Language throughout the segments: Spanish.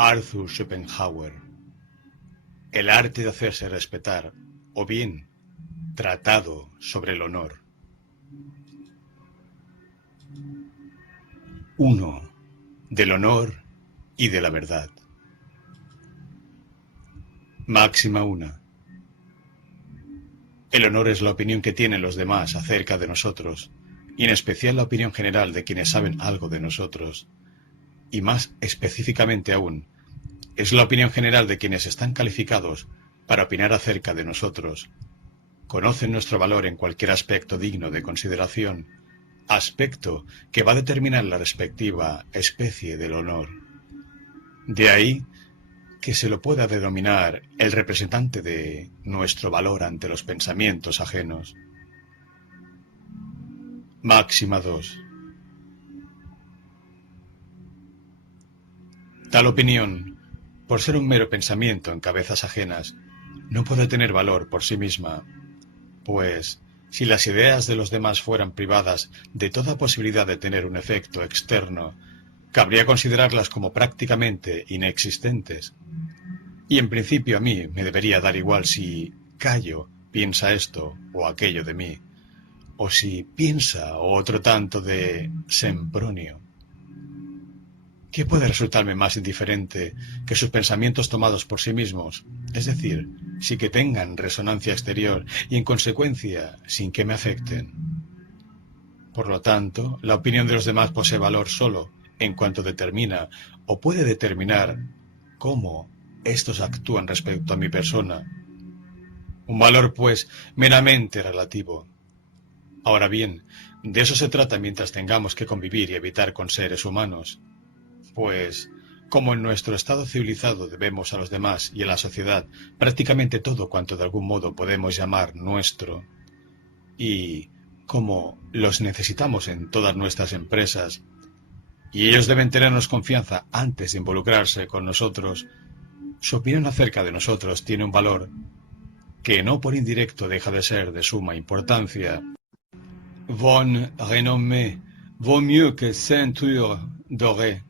Arthur Schopenhauer. El arte de hacerse respetar, o bien, Tratado sobre el honor. 1. Del honor y de la verdad. Máxima 1. El honor es la opinión que tienen los demás acerca de nosotros, y en especial la opinión general de quienes saben algo de nosotros. Y más específicamente aún, es la opinión general de quienes están calificados para opinar acerca de nosotros. Conocen nuestro valor en cualquier aspecto digno de consideración, aspecto que va a determinar la respectiva especie del honor. De ahí que se lo pueda denominar el representante de nuestro valor ante los pensamientos ajenos. Máxima 2. Tal opinión, por ser un mero pensamiento en cabezas ajenas, no puede tener valor por sí misma, pues si las ideas de los demás fueran privadas de toda posibilidad de tener un efecto externo, cabría considerarlas como prácticamente inexistentes. Y en principio a mí me debería dar igual si Cayo piensa esto o aquello de mí, o si piensa otro tanto de Sempronio. ¿Qué puede resultarme más indiferente que sus pensamientos tomados por sí mismos? Es decir, sin que tengan resonancia exterior y, en consecuencia, sin que me afecten. Por lo tanto, la opinión de los demás posee valor solo en cuanto determina o puede determinar cómo estos actúan respecto a mi persona. Un valor, pues, meramente relativo. Ahora bien, de eso se trata mientras tengamos que convivir y habitar con seres humanos. Pues, como en nuestro estado civilizado debemos a los demás y a la sociedad prácticamente todo cuanto de algún modo podemos llamar nuestro, y como los necesitamos en todas nuestras empresas, y ellos deben tenernos confianza antes de involucrarse con nosotros, su opinión acerca de nosotros tiene un valor que no por indirecto deja de ser de suma importancia. Bonne renommée vaut mieux que ceinture dorée.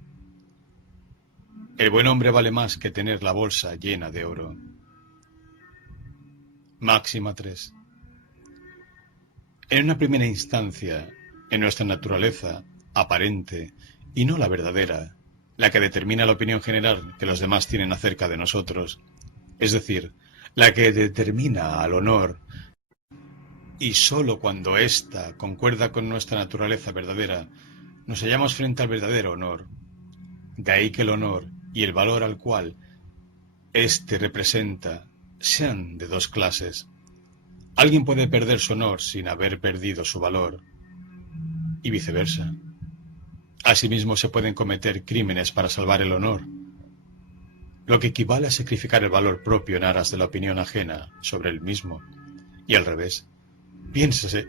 El buen hombre vale más que tener la bolsa llena de oro. Máxima 3. En una primera instancia, en nuestra naturaleza aparente y no la verdadera, la que determina la opinión general que los demás tienen acerca de nosotros, es decir, la que determina al honor, y sólo cuando ésta concuerda con nuestra naturaleza verdadera, nos hallamos frente al verdadero honor. De ahí que el honor y el valor al cual éste representa sean de dos clases. Alguien puede perder su honor sin haber perdido su valor, y viceversa. Asimismo se pueden cometer crímenes para salvar el honor, lo que equivale a sacrificar el valor propio en aras de la opinión ajena sobre el mismo, y al revés. Piénsese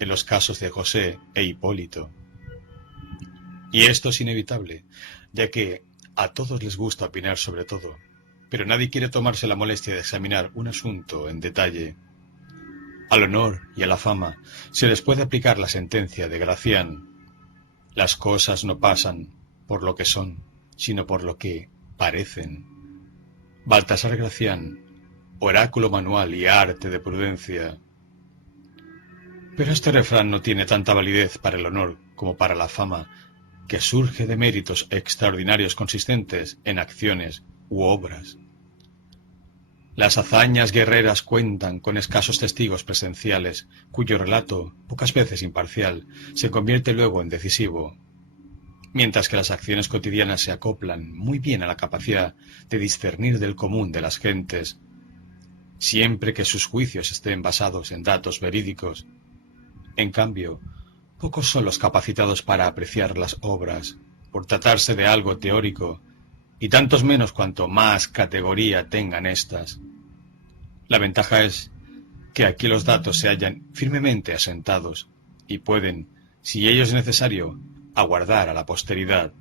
en los casos de José e Hipólito. Y esto es inevitable, ya que a todos les gusta opinar sobre todo, pero nadie quiere tomarse la molestia de examinar un asunto en detalle. Al honor y a la fama se les puede aplicar la sentencia de Gracián: las cosas no pasan por lo que son, sino por lo que parecen. Baltasar Gracián, oráculo manual y arte de prudencia. Pero este refrán no tiene tanta validez para el honor como para la fama, que surge de méritos extraordinarios consistentes en acciones u obras. Las hazañas guerreras cuentan con escasos testigos presenciales, cuyo relato, pocas veces imparcial, se convierte luego en decisivo, mientras que las acciones cotidianas se acoplan muy bien a la capacidad de discernir del común de las gentes, siempre que sus juicios estén basados en datos verídicos. En cambio, pocos son los capacitados para apreciar las obras, por tratarse de algo teórico, y tantos menos cuanto más categoría tengan éstas. La ventaja es que aquí los datos se hallan firmemente asentados, y pueden, si ello es necesario, aguardar a la posteridad.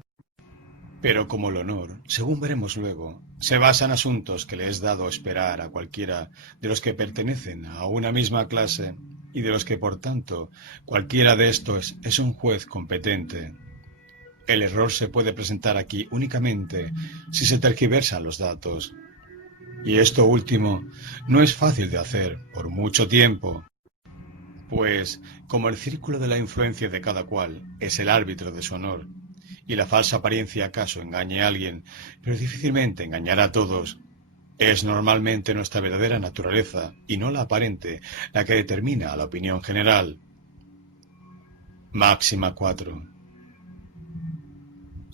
Pero como el honor, según veremos luego, se basa en asuntos que le es dado esperar a cualquiera de los que pertenecen a una misma clase, y de los que, por tanto, cualquiera de estos es un juez competente. El error se puede presentar aquí únicamente si se tergiversan los datos. Y esto último no es fácil de hacer por mucho tiempo, pues como el círculo de la influencia de cada cual es el árbitro de su honor, y la falsa apariencia acaso engañe a alguien, pero difícilmente engañará a todos, es normalmente nuestra verdadera naturaleza, y no la aparente, la que determina la opinión general. Máxima 4.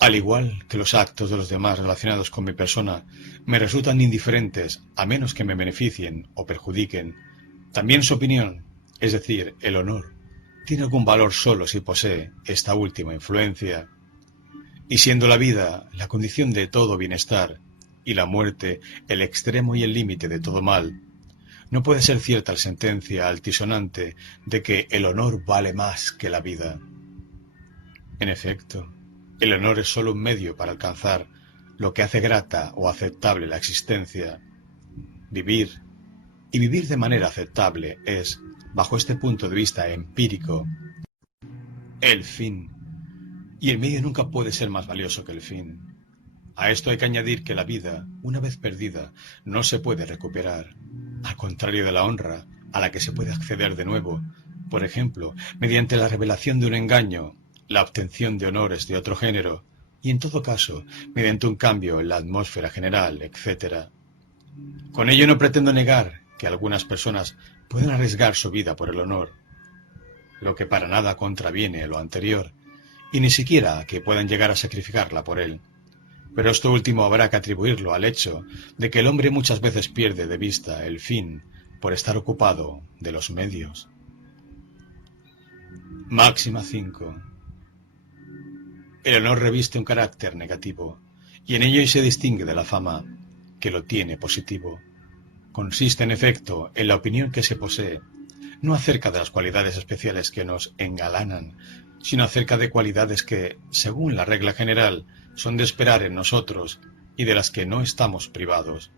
Al igual que los actos de los demás relacionados con mi persona me resultan indiferentes a menos que me beneficien o perjudiquen, también su opinión, es decir, el honor, tiene algún valor solo si posee esta última influencia. Y siendo la vida la condición de todo bienestar y la muerte el extremo y el límite de todo mal, no puede ser cierta la sentencia altisonante de que el honor vale más que la vida. En efecto, el honor es sólo un medio para alcanzar lo que hace grata o aceptable la existencia. Vivir, y vivir de manera aceptable, es, bajo este punto de vista empírico, el fin. Y el medio nunca puede ser más valioso que el fin. A esto hay que añadir que la vida, una vez perdida, no se puede recuperar, al contrario de la honra, a la que se puede acceder de nuevo, por ejemplo, mediante la revelación de un engaño, la obtención de honores de otro género, y en todo caso, mediante un cambio en la atmósfera general, etc. Con ello no pretendo negar que algunas personas pueden arriesgar su vida por el honor, lo que para nada contraviene lo anterior, y ni siquiera que puedan llegar a sacrificarla por él. Pero esto último habrá que atribuirlo al hecho de que el hombre muchas veces pierde de vista el fin por estar ocupado de los medios. Máxima 5. El honor reviste un carácter negativo, y en ello se distingue de la fama, que lo tiene positivo. Consiste, en efecto, en la opinión que se posee, no acerca de las cualidades especiales que nos engalanan, sino acerca de cualidades que, según la regla general, son de esperar en nosotros y de las que no estamos privados.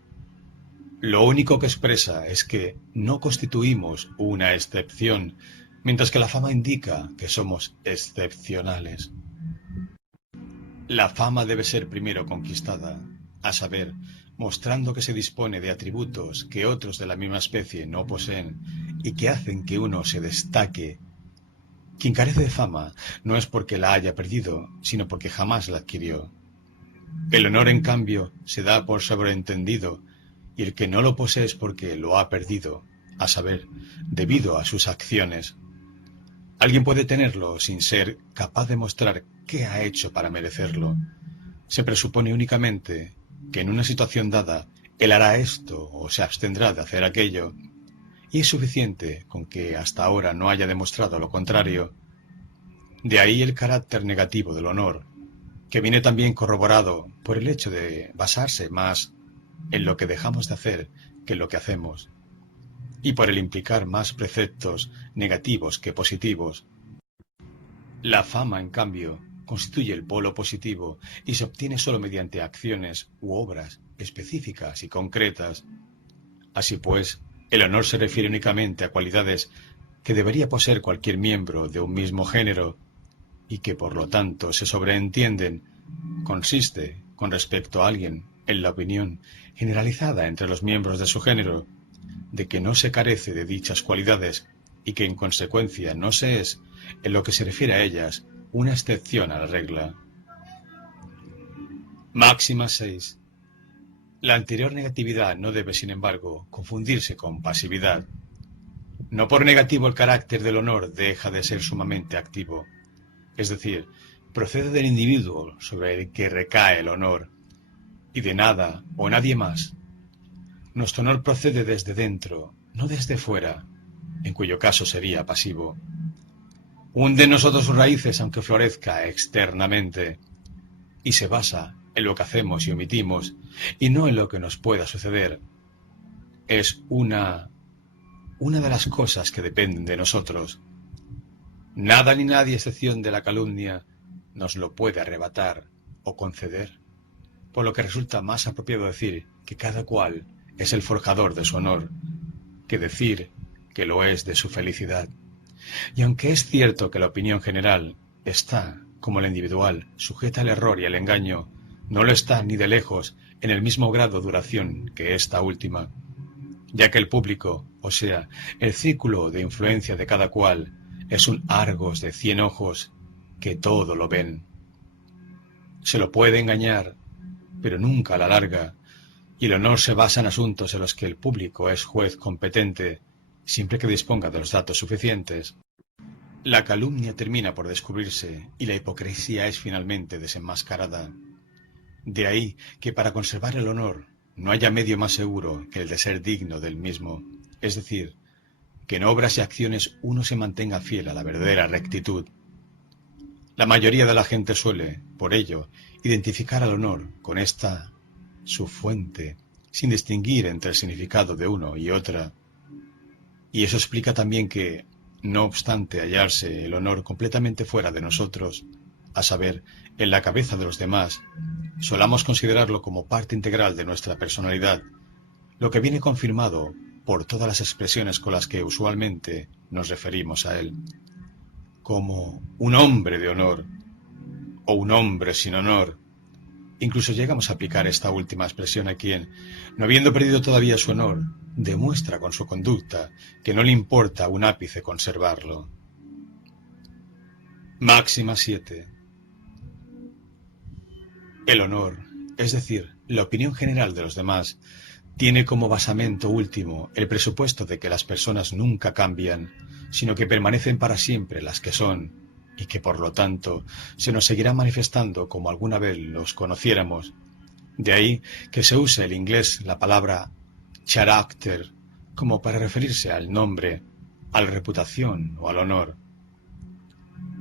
Lo único que expresa es que no constituimos una excepción, mientras que la fama indica que somos excepcionales. La fama debe ser primero conquistada, a saber, mostrando que se dispone de atributos que otros de la misma especie no poseen y que hacen que uno se destaque. Quien carece de fama no es porque la haya perdido, sino porque jamás la adquirió. El honor, en cambio, se da por sobreentendido, y el que no lo posee es porque lo ha perdido, a saber, debido a sus acciones. Alguien puede tenerlo sin ser capaz de mostrar qué ha hecho para merecerlo. Se presupone únicamente que en una situación dada él hará esto o se abstendrá de hacer aquello, y es suficiente con que hasta ahora no haya demostrado lo contrario. De ahí el carácter negativo del honor, que viene también corroborado por el hecho de basarse más en lo que dejamos de hacer que en lo que hacemos, y por el implicar más preceptos negativos que positivos. La fama, en cambio, constituye el polo positivo y se obtiene solo mediante acciones u obras específicas y concretas. Así pues, el honor se refiere únicamente a cualidades que debería poseer cualquier miembro de un mismo género y que por lo tanto se sobreentienden. Consiste, con respecto a alguien, en la opinión generalizada entre los miembros de su género, de que no se carece de dichas cualidades y que en consecuencia no se es, en lo que se refiere a ellas, una excepción a la regla. Máxima 6. La anterior negatividad no debe, sin embargo, confundirse con pasividad. No por negativo el carácter del honor deja de ser sumamente activo, es decir, procede del individuo sobre el que recae el honor, y de nada o nadie más. Nuestro honor procede desde dentro, no desde fuera, en cuyo caso sería pasivo. Hunde en nosotros sus raíces aunque florezca externamente, y se basa en lo que hacemos y omitimos, y no en lo que nos pueda suceder. Es una de las cosas que dependen de nosotros. Nada ni nadie, a excepción de la calumnia, nos lo puede arrebatar o conceder, por lo que resulta más apropiado decir que cada cual es el forjador de su honor, que decir que lo es de su felicidad. Y aunque es cierto que la opinión general está, como la individual, sujeta al error y al engaño, no lo está ni de lejos en el mismo grado de duración que esta última, ya que el público, o sea, el círculo de influencia de cada cual, es un Argos de 100 ojos que todo lo ven. Se lo puede engañar, pero nunca a la larga, y el honor se basa en asuntos en los que el público es juez competente, siempre que disponga de los datos suficientes. La calumnia termina por descubrirse y la hipocresía es finalmente desenmascarada. De ahí que para conservar el honor no haya medio más seguro que el de ser digno del mismo, es decir, que en obras y acciones uno se mantenga fiel a la verdadera rectitud. La mayoría de la gente suele, por ello, identificar al honor con esta, su fuente, sin distinguir entre el significado de uno y otra. Y eso explica también que, no obstante hallarse el honor completamente fuera de nosotros, a saber, en la cabeza de los demás, solamos considerarlo como parte integral de nuestra personalidad, lo que viene confirmado por todas las expresiones con las que usualmente nos referimos a él, como un hombre de honor o un hombre sin honor. Incluso llegamos a aplicar esta última expresión a quien, no habiendo perdido todavía su honor, demuestra con su conducta que no le importa un ápice conservarlo. Máxima 7. El honor, es decir, la opinión general de los demás, tiene como basamento último el presupuesto de que las personas nunca cambian, sino que permanecen para siempre las que son, y que por lo tanto se nos seguirá manifestando como alguna vez los conociéramos. De ahí que se use el inglés la palabra character como para referirse al nombre, a la reputación o al honor.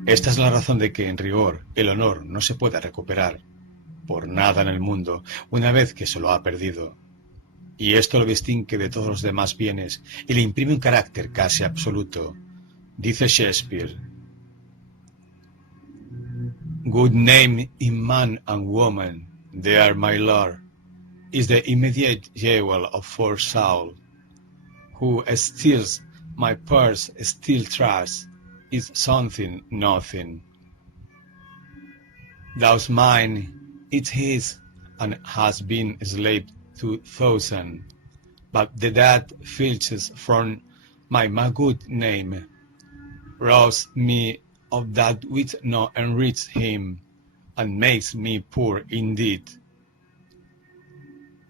Esta es la razón de que, en rigor, el honor no se pueda recuperar por nada en el mundo una vez que se lo ha perdido. Y esto lo distingue de todos los demás bienes y le imprime un carácter casi absoluto. Dice Shakespeare: Good name in man and woman, there, my lord, is the immediate jewel of for soul. Who steals my purse, still trusts, is something, nothing. Thou's mine, it's his, and has been slave to thousand. But the that filches from my good name, robs me of that which no enriches him, and makes me poor indeed.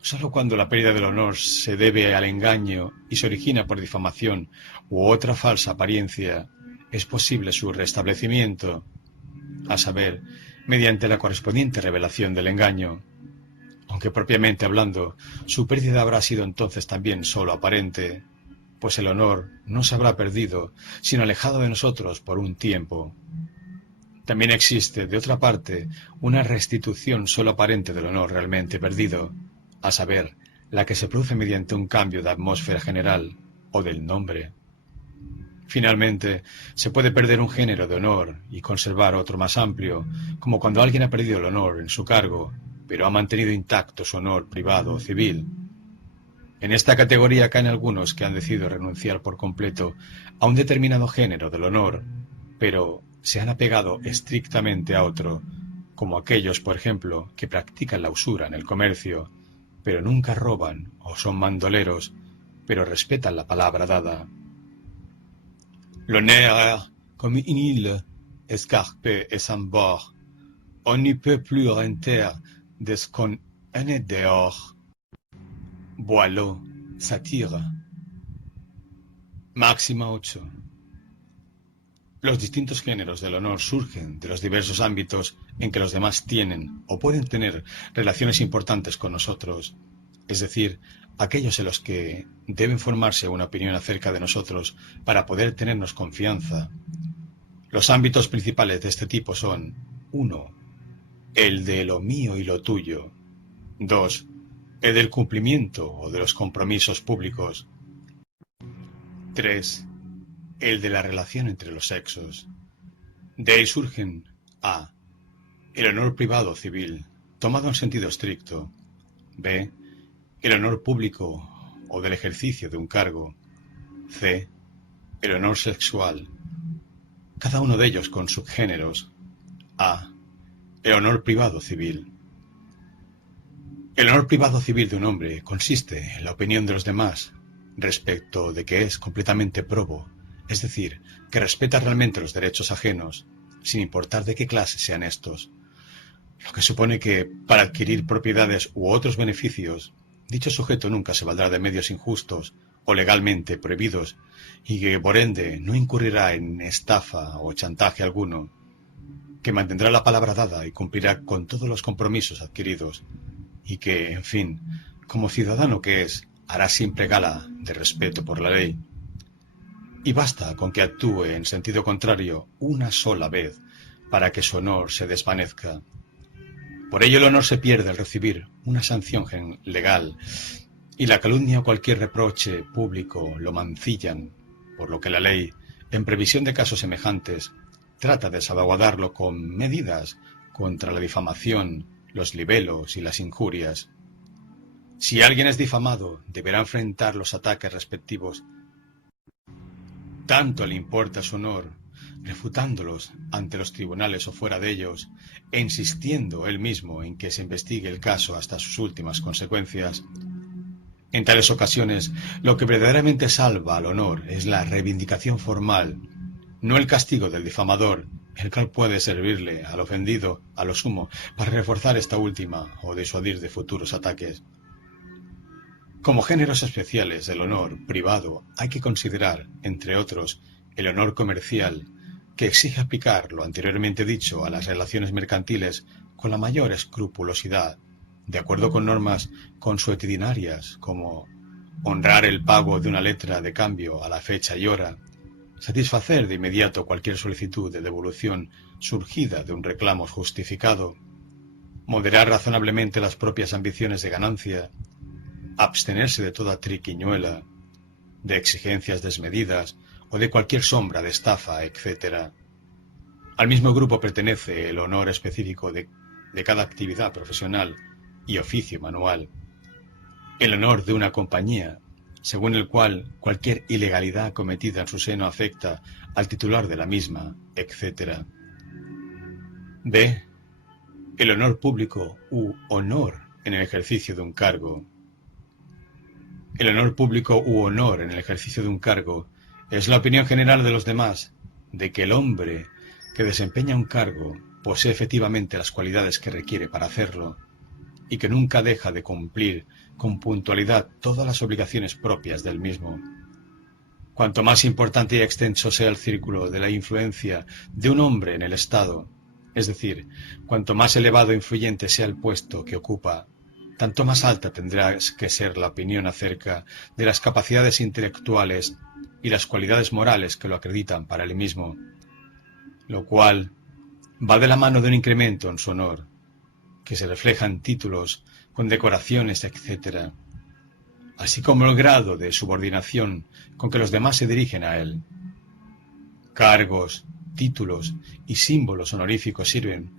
Solo cuando la pérdida del honor se debe al engaño y se origina por difamación u otra falsa apariencia, es posible su restablecimiento, a saber, mediante la correspondiente revelación del engaño. Aunque propiamente hablando, su pérdida habrá sido entonces también solo aparente, pues el honor no se habrá perdido, sino alejado de nosotros por un tiempo. También existe, de otra parte, una restitución solo aparente del honor realmente perdido, a saber, la que se produce mediante un cambio de atmósfera general o del nombre. Finalmente, se puede perder un género de honor y conservar otro más amplio, como cuando alguien ha perdido el honor en su cargo, pero ha mantenido intacto su honor privado o civil. En esta categoría caen algunos que han decidido renunciar por completo a un determinado género del honor, pero se han apegado estrictamente a otro, como aquellos, por ejemplo, que practican la usura en el comercio, pero nunca roban o son mandoleros, pero respetan la palabra dada. L'honneur, comme une île, escarpée et sans bord, on n'y peut plus renter de ce qu'on est dehors. Boileau, Satire. Máxima 8. Los distintos géneros del honor surgen de los diversos ámbitos en que los demás tienen o pueden tener relaciones importantes con nosotros, es decir, aquellos en los que deben formarse una opinión acerca de nosotros para poder tenernos confianza. Los ámbitos principales de este tipo son: 1. El de lo mío y lo tuyo. 2. El del cumplimiento o de los compromisos públicos. 3. El de la relación entre los sexos. De ahí surgen: A. El honor privado civil, tomado en sentido estricto. B. El honor público o del ejercicio de un cargo. C. El honor sexual. Cada uno de ellos con subgéneros. A. El honor privado civil. El honor privado civil de un hombre consiste en la opinión de los demás respecto de que es completamente probo, es decir, que respeta realmente los derechos ajenos, sin importar de qué clase sean estos, lo que supone que, para adquirir propiedades u otros beneficios, dicho sujeto nunca se valdrá de medios injustos o legalmente prohibidos y que, por ende, no incurrirá en estafa o chantaje alguno, que mantendrá la palabra dada y cumplirá con todos los compromisos adquiridos, y que, en fin, como ciudadano que es, hará siempre gala de respeto por la ley. Y basta con que actúe en sentido contrario una sola vez para que su honor se desvanezca. Por ello el honor se pierde al recibir una sanción legal, y la calumnia o cualquier reproche público lo mancillan, por lo que la ley, en previsión de casos semejantes, trata de salvaguardarlo con medidas contra la difamación, los libelos y las injurias. Si alguien es difamado, deberá enfrentar los ataques respectivos. Tanto le importa su honor, refutándolos ante los tribunales o fuera de ellos, e insistiendo él mismo en que se investigue el caso hasta sus últimas consecuencias. En tales ocasiones, lo que verdaderamente salva al honor es la reivindicación formal, no el castigo del difamador, el cual puede servirle al ofendido, a lo sumo, para reforzar esta última o disuadir de futuros ataques. Como géneros especiales del honor privado hay que considerar, entre otros, el honor comercial, que exige aplicar lo anteriormente dicho a las relaciones mercantiles con la mayor escrupulosidad, de acuerdo con normas consuetudinarias como honrar el pago de una letra de cambio a la fecha y hora, satisfacer de inmediato cualquier solicitud de devolución surgida de un reclamo justificado, moderar razonablemente las propias ambiciones de ganancia, abstenerse de toda triquiñuela, de exigencias desmedidas o de cualquier sombra de estafa, etc. Al mismo grupo pertenece el honor específico de cada actividad profesional y oficio manual, el honor de una compañía, según el cual cualquier ilegalidad cometida en su seno afecta al titular de la misma, etc. B. El honor público u honor en el ejercicio de un cargo. El honor público u honor en el ejercicio de un cargo es la opinión general de los demás de que el hombre que desempeña un cargo posee efectivamente las cualidades que requiere para hacerlo y que nunca deja de cumplir con puntualidad todas las obligaciones propias del mismo. Cuanto más importante y extenso sea el círculo de la influencia de un hombre en el Estado, es decir, cuanto más elevado e influyente sea el puesto que ocupa, tanto más alta tendrá que ser la opinión acerca de las capacidades intelectuales y las cualidades morales que lo acreditan para él mismo, lo cual va de la mano de un incremento en su honor, que se refleja en títulos, condecoraciones, etc., así como el grado de subordinación con que los demás se dirigen a él. Cargos, títulos y símbolos honoríficos sirven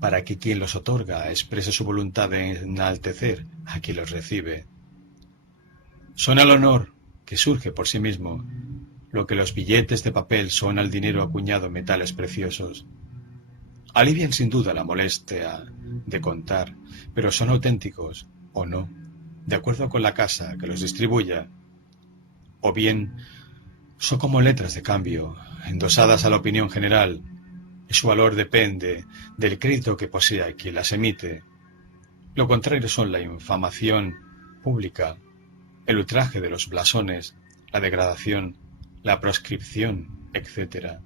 para que quien los otorga exprese su voluntad de enaltecer a quien los recibe. Son al honor, que surge por sí mismo, lo que los billetes de papel son al dinero acuñado en metales preciosos. Alivian sin duda la molestia de contar, pero son auténticos o no, de acuerdo con la casa que los distribuya, o bien son como letras de cambio, endosadas a la opinión general, y su valor depende del crédito que posea quien las emite. Lo contrario son la infamación pública, el ultraje de los blasones, la degradación, la proscripción, etc.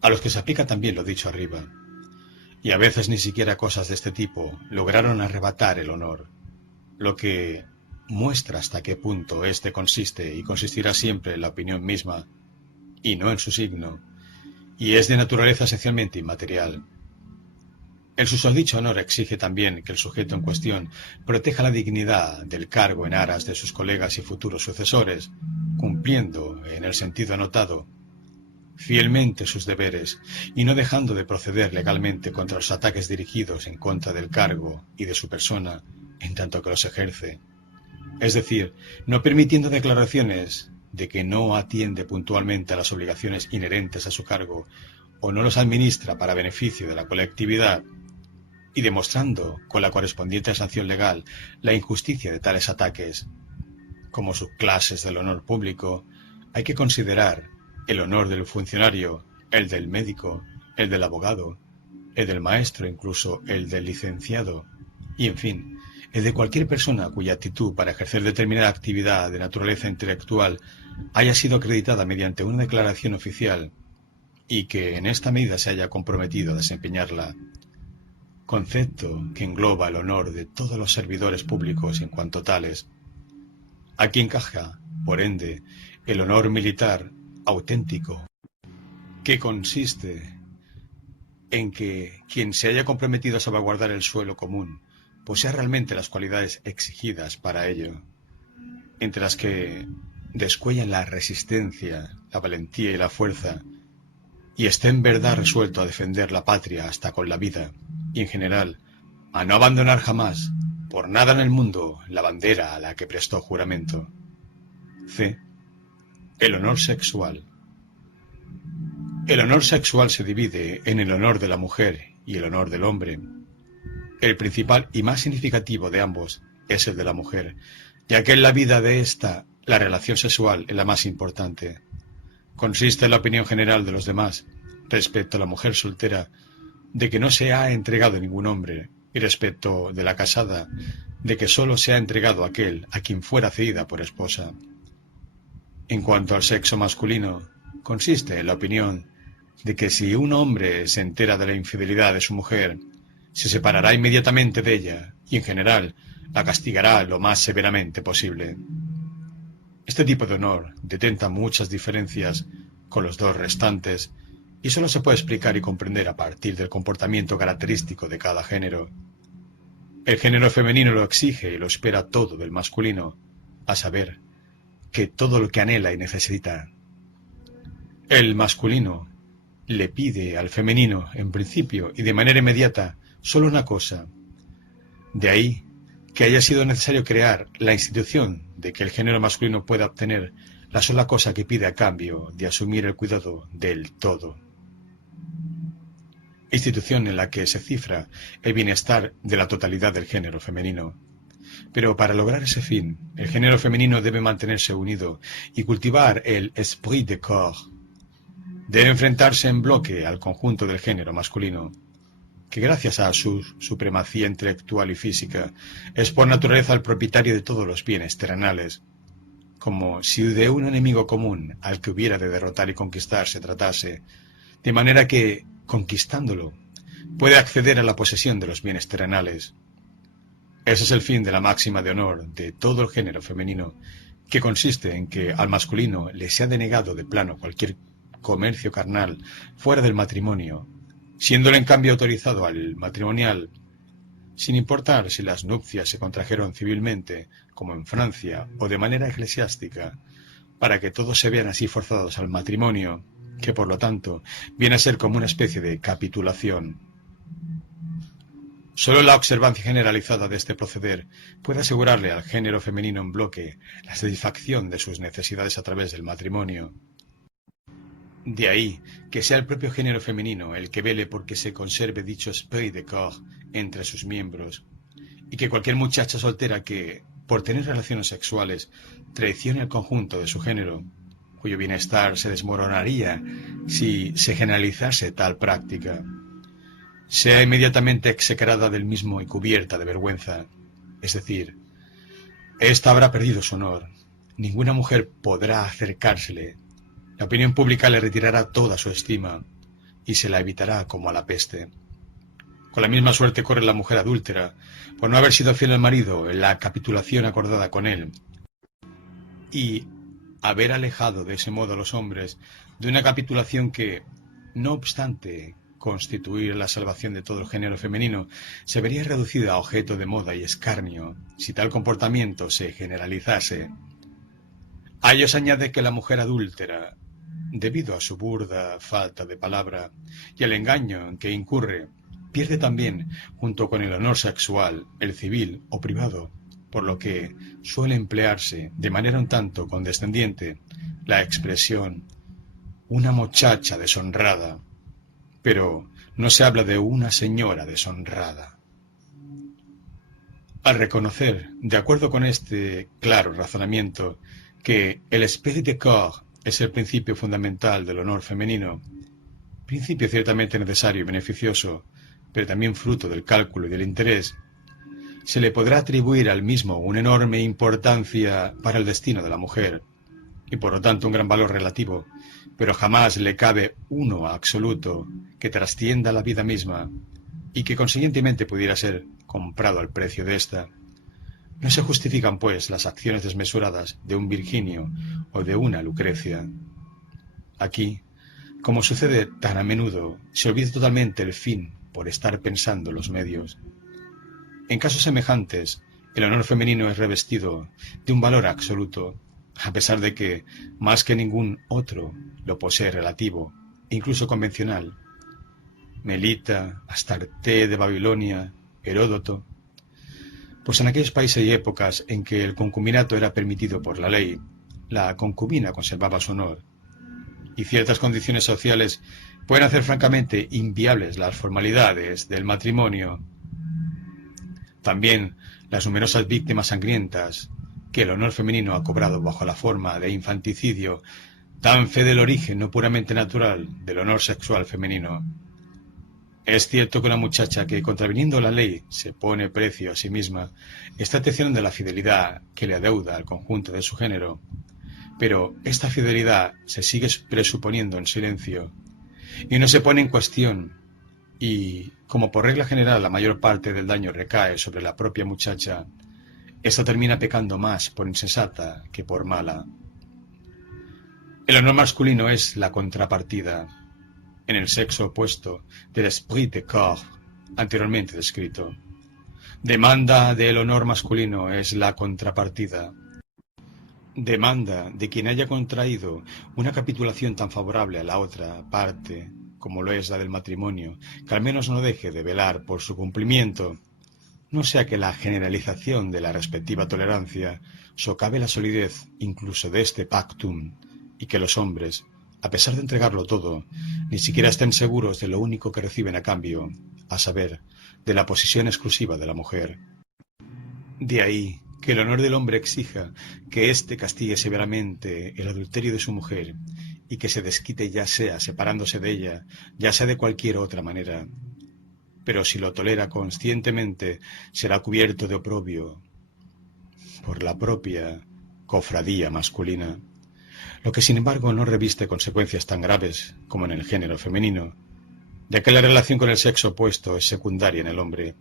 A los que se aplica también lo dicho arriba, y a veces ni siquiera cosas de este tipo lograron arrebatar el honor, lo que muestra hasta qué punto éste consiste y consistirá siempre en la opinión misma, y no en su signo, y es de naturaleza esencialmente inmaterial. El susodicho honor exige también que el sujeto en cuestión proteja la dignidad del cargo en aras de sus colegas y futuros sucesores, cumpliendo, en el sentido anotado, fielmente sus deberes y no dejando de proceder legalmente contra los ataques dirigidos en contra del cargo y de su persona en tanto que los ejerce. Es decir, no permitiendo declaraciones de que no atiende puntualmente a las obligaciones inherentes a su cargo o no los administra para beneficio de la colectividad, y demostrando con la correspondiente sanción legal la injusticia de tales ataques. Como subclases del honor público, hay que considerar el honor del funcionario, el del médico, el del abogado, el del maestro, incluso el del licenciado, y en fin, el de cualquier persona cuya actitud para ejercer determinada actividad de naturaleza intelectual haya sido acreditada mediante una declaración oficial y que en esta medida se haya comprometido a desempeñarla. Concepto que engloba el honor de todos los servidores públicos en cuanto tales. Aquí encaja, por ende, el honor militar auténtico, que consiste en que quien se haya comprometido a salvaguardar el suelo común posea realmente las cualidades exigidas para ello, entre las que descuellan la resistencia, la valentía y la fuerza, y esté en verdad resuelto a defender la patria hasta con la vida, y en general, a no abandonar jamás, por nada en el mundo, la bandera a la que prestó juramento. C. El honor sexual. El honor sexual se divide en el honor de la mujer y el honor del hombre. El principal y más significativo de ambos es el de la mujer, ya que en la vida de ésta la relación sexual es la más importante. Consiste en la opinión general de los demás respecto a la mujer soltera de que no se ha entregado a ningún hombre, y respecto de la casada de que sólo se ha entregado a aquel a quien fuera cedida por esposa. En cuanto al sexo masculino, consiste en la opinión de que si un hombre se entera de la infidelidad de su mujer, se separará inmediatamente de ella y, en general, la castigará lo más severamente posible. Este tipo de honor detenta muchas diferencias con los dos restantes y solo se puede explicar y comprender a partir del comportamiento característico de cada género. El género femenino lo exige y lo espera todo del masculino, a saber, que todo lo que anhela y necesita. El masculino le pide al femenino, en principio y de manera inmediata, solo una cosa. De ahí que haya sido necesario crear la institución de que el género masculino pueda obtener la sola cosa que pide a cambio de asumir el cuidado del todo. Institución en la que se cifra el bienestar de la totalidad del género femenino. Pero para lograr ese fin, el género femenino debe mantenerse unido y cultivar el esprit de corps. Debe enfrentarse en bloque al conjunto del género masculino, que gracias a su supremacía intelectual y física es por naturaleza el propietario de todos los bienes terrenales, como si de un enemigo común al que hubiera de derrotar y conquistar se tratase, de manera que, conquistándolo, puede acceder a la posesión de los bienes terrenales. Ese es el fin de la máxima de honor de todo el género femenino, que consiste en que al masculino le sea denegado de plano cualquier comercio carnal fuera del matrimonio, siéndole en cambio autorizado al matrimonial, sin importar si las nupcias se contrajeron civilmente, como en Francia, o de manera eclesiástica, para que todos se vean así forzados al matrimonio, que por lo tanto viene a ser como una especie de capitulación. Solo la observancia generalizada de este proceder puede asegurarle al género femenino en bloque la satisfacción de sus necesidades a través del matrimonio. De ahí que sea el propio género femenino el que vele porque se conserve dicho esprit de corps entre sus miembros, y que cualquier muchacha soltera que, por tener relaciones sexuales, traicione el conjunto de su género, cuyo bienestar se desmoronaría si se generalizase tal práctica, sea inmediatamente execrada del mismo y cubierta de vergüenza. Es decir, ésta habrá perdido su honor, ninguna mujer podrá acercársele, la opinión pública le retirará toda su estima y se la evitará como a la peste. Con la misma suerte corre la mujer adúltera por no haber sido fiel al marido en la capitulación acordada con él y haber alejado de ese modo a los hombres de una capitulación que, no obstante constituir la salvación de todo el género femenino, se vería reducida a objeto de moda y escarnio si tal comportamiento se generalizase. A ello se añade que la mujer adúltera, debido a su burda falta de palabra y al engaño en que incurre, pierde también, junto con el honor sexual, el civil o privado, por lo que suele emplearse de manera un tanto condescendiente la expresión «una muchacha deshonrada», pero no se habla de una señora deshonrada. Al reconocer, de acuerdo con este claro razonamiento, que el esprit de corps es el principio fundamental del honor femenino, principio ciertamente necesario y beneficioso, pero también fruto del cálculo y del interés, se le podrá atribuir al mismo una enorme importancia para el destino de la mujer, y por lo tanto un gran valor relativo, pero jamás le cabe uno absoluto que trascienda la vida misma y que consiguientemente pudiera ser comprado al precio de ésta. No se justifican, pues, las acciones desmesuradas de un Virginio o de una Lucrecia. Aquí, como sucede tan a menudo, se olvida totalmente el fin por estar pensando los medios. En casos semejantes, el honor femenino es revestido de un valor absoluto, a pesar de que, más que ningún otro, lo posee relativo e incluso convencional. Melita, Astarte de Babilonia, Heródoto. Pues en aquellos países y épocas en que el concubinato era permitido por la ley, la concubina conservaba su honor, y ciertas condiciones sociales pueden hacer francamente inviables las formalidades del matrimonio. También las numerosas víctimas sangrientas que el honor femenino ha cobrado bajo la forma de infanticidio dan fe del origen no puramente natural del honor sexual femenino. Es cierto que una muchacha que, contraviniendo la ley, se pone precio a sí misma, está traicionando la fidelidad que le adeuda al conjunto de su género, pero esta fidelidad se sigue presuponiendo en silencio y no se pone en cuestión, y, como por regla general la mayor parte del daño recae sobre la propia muchacha, esta termina pecando más por insensata que por mala. El honor masculino es la contrapartida, en el sexo opuesto, del esprit de corps anteriormente descrito. Demanda del honor masculino es la contrapartida. Demanda de quien haya contraído una capitulación tan favorable a la otra parte, como lo es la del matrimonio, que al menos no deje de velar por su cumplimiento, no sea que la generalización de la respectiva tolerancia socave la solidez incluso de este pactum, y que los hombres, a pesar de entregarlo todo, ni siquiera estén seguros de lo único que reciben a cambio, a saber, de la posesión exclusiva de la mujer. De ahí que el honor del hombre exija que éste castigue severamente el adulterio de su mujer y que se desquite ya sea separándose de ella, ya sea de cualquier otra manera. Pero si lo tolera conscientemente, será cubierto de oprobio por la propia cofradía masculina, lo que sin embargo no reviste consecuencias tan graves como en el género femenino, ya que la relación con el sexo opuesto es secundaria en el hombre,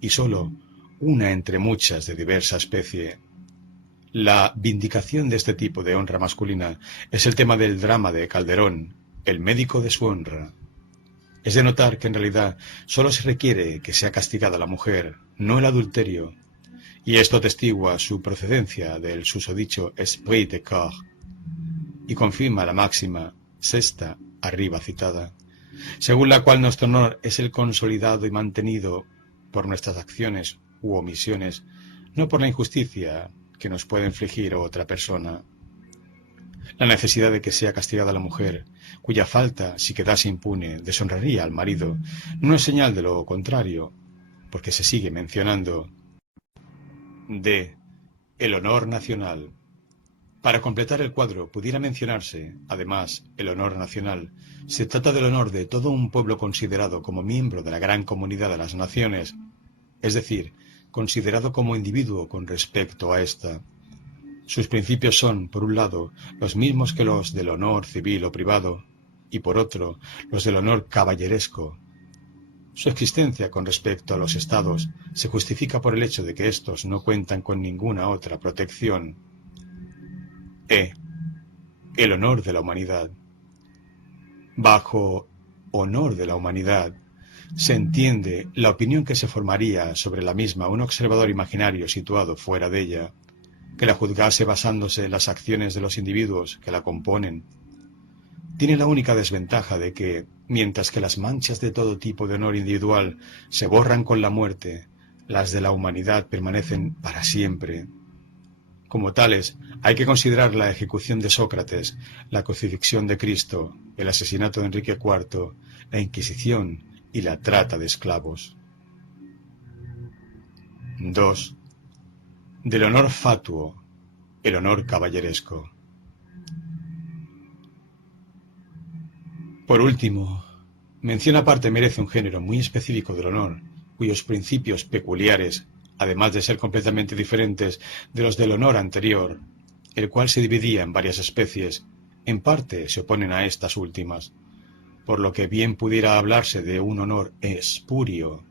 y sólo una entre muchas de diversa especie. La vindicación de este tipo de honra masculina es el tema del drama de Calderón, el médico de su honra. Es de notar que en realidad sólo se requiere que sea castigada la mujer, no el adulterio, y esto atestigua su procedencia del susodicho esprit de corps, y confirma la máxima sexta arriba citada, según la cual nuestro honor es el consolidado y mantenido por nuestras acciones u omisiones, no por la injusticia que nos puede infligir otra persona. La necesidad de que sea castigada la mujer, cuya falta, si quedase impune, deshonraría al marido, no es señal de lo contrario, porque se sigue mencionando d. el honor nacional. Para completar el cuadro pudiera mencionarse, además, el honor nacional. Se trata del honor de todo un pueblo considerado como miembro de la gran comunidad de las naciones, es decir, considerado como individuo con respecto a ésta. Sus principios son, por un lado, los mismos que los del honor civil o privado, y por otro, los del honor caballeresco. Su existencia con respecto a los estados se justifica por el hecho de que éstos no cuentan con ninguna otra protección. El honor de la humanidad. Bajo honor de la humanidad se entiende la opinión que se formaría sobre la misma un observador imaginario situado fuera de ella, que la juzgase basándose en las acciones de los individuos que la componen. Tiene la única desventaja de que, mientras que las manchas de todo tipo de honor individual se borran con la muerte, las de la humanidad permanecen para siempre. Como tales, hay que considerar la ejecución de Sócrates, la crucifixión de Cristo, el asesinato de Enrique IV, la Inquisición y la trata de esclavos. 2. Del honor fatuo, el honor caballeresco. Por último, mención aparte merece un género muy específico del honor, cuyos principios peculiares, además de ser completamente diferentes de los del honor anterior, el cual se dividía en varias especies, en parte se oponen a estas últimas, por lo que bien pudiera hablarse de un honor espurio,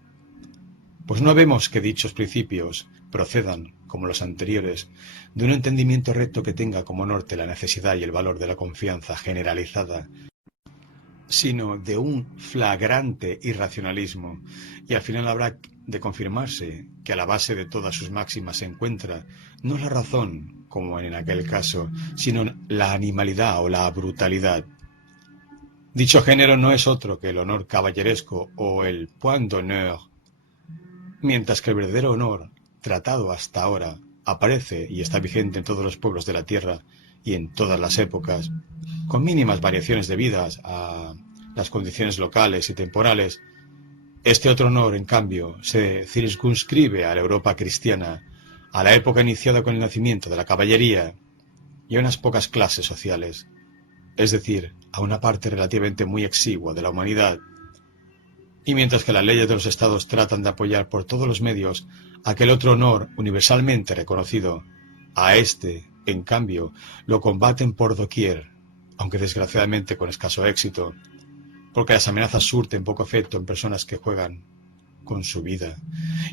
pues no vemos que dichos principios procedan, como los anteriores, de un entendimiento recto que tenga como norte la necesidad y el valor de la confianza generalizada, sino de un flagrante irracionalismo, y al final habrá de confirmarse que a la base de todas sus máximas se encuentra no la razón, como en aquel caso, sino la animalidad o la brutalidad. Dicho género no es otro que el honor caballeresco o el point d'honneur, mientras que el verdadero honor, tratado hasta ahora, aparece y está vigente en todos los pueblos de la tierra y en todas las épocas, con mínimas variaciones debidas a las condiciones locales y temporales. Este otro honor, en cambio, se circunscribe a la Europa cristiana, a la época iniciada con el nacimiento de la caballería y a unas pocas clases sociales, es decir, a una parte relativamente muy exigua de la humanidad. Y mientras que las leyes de los estados tratan de apoyar por todos los medios aquel otro honor universalmente reconocido, a este, en cambio, lo combaten por doquier, aunque desgraciadamente con escaso éxito, porque las amenazas surten poco efecto en personas que juegan con su vida,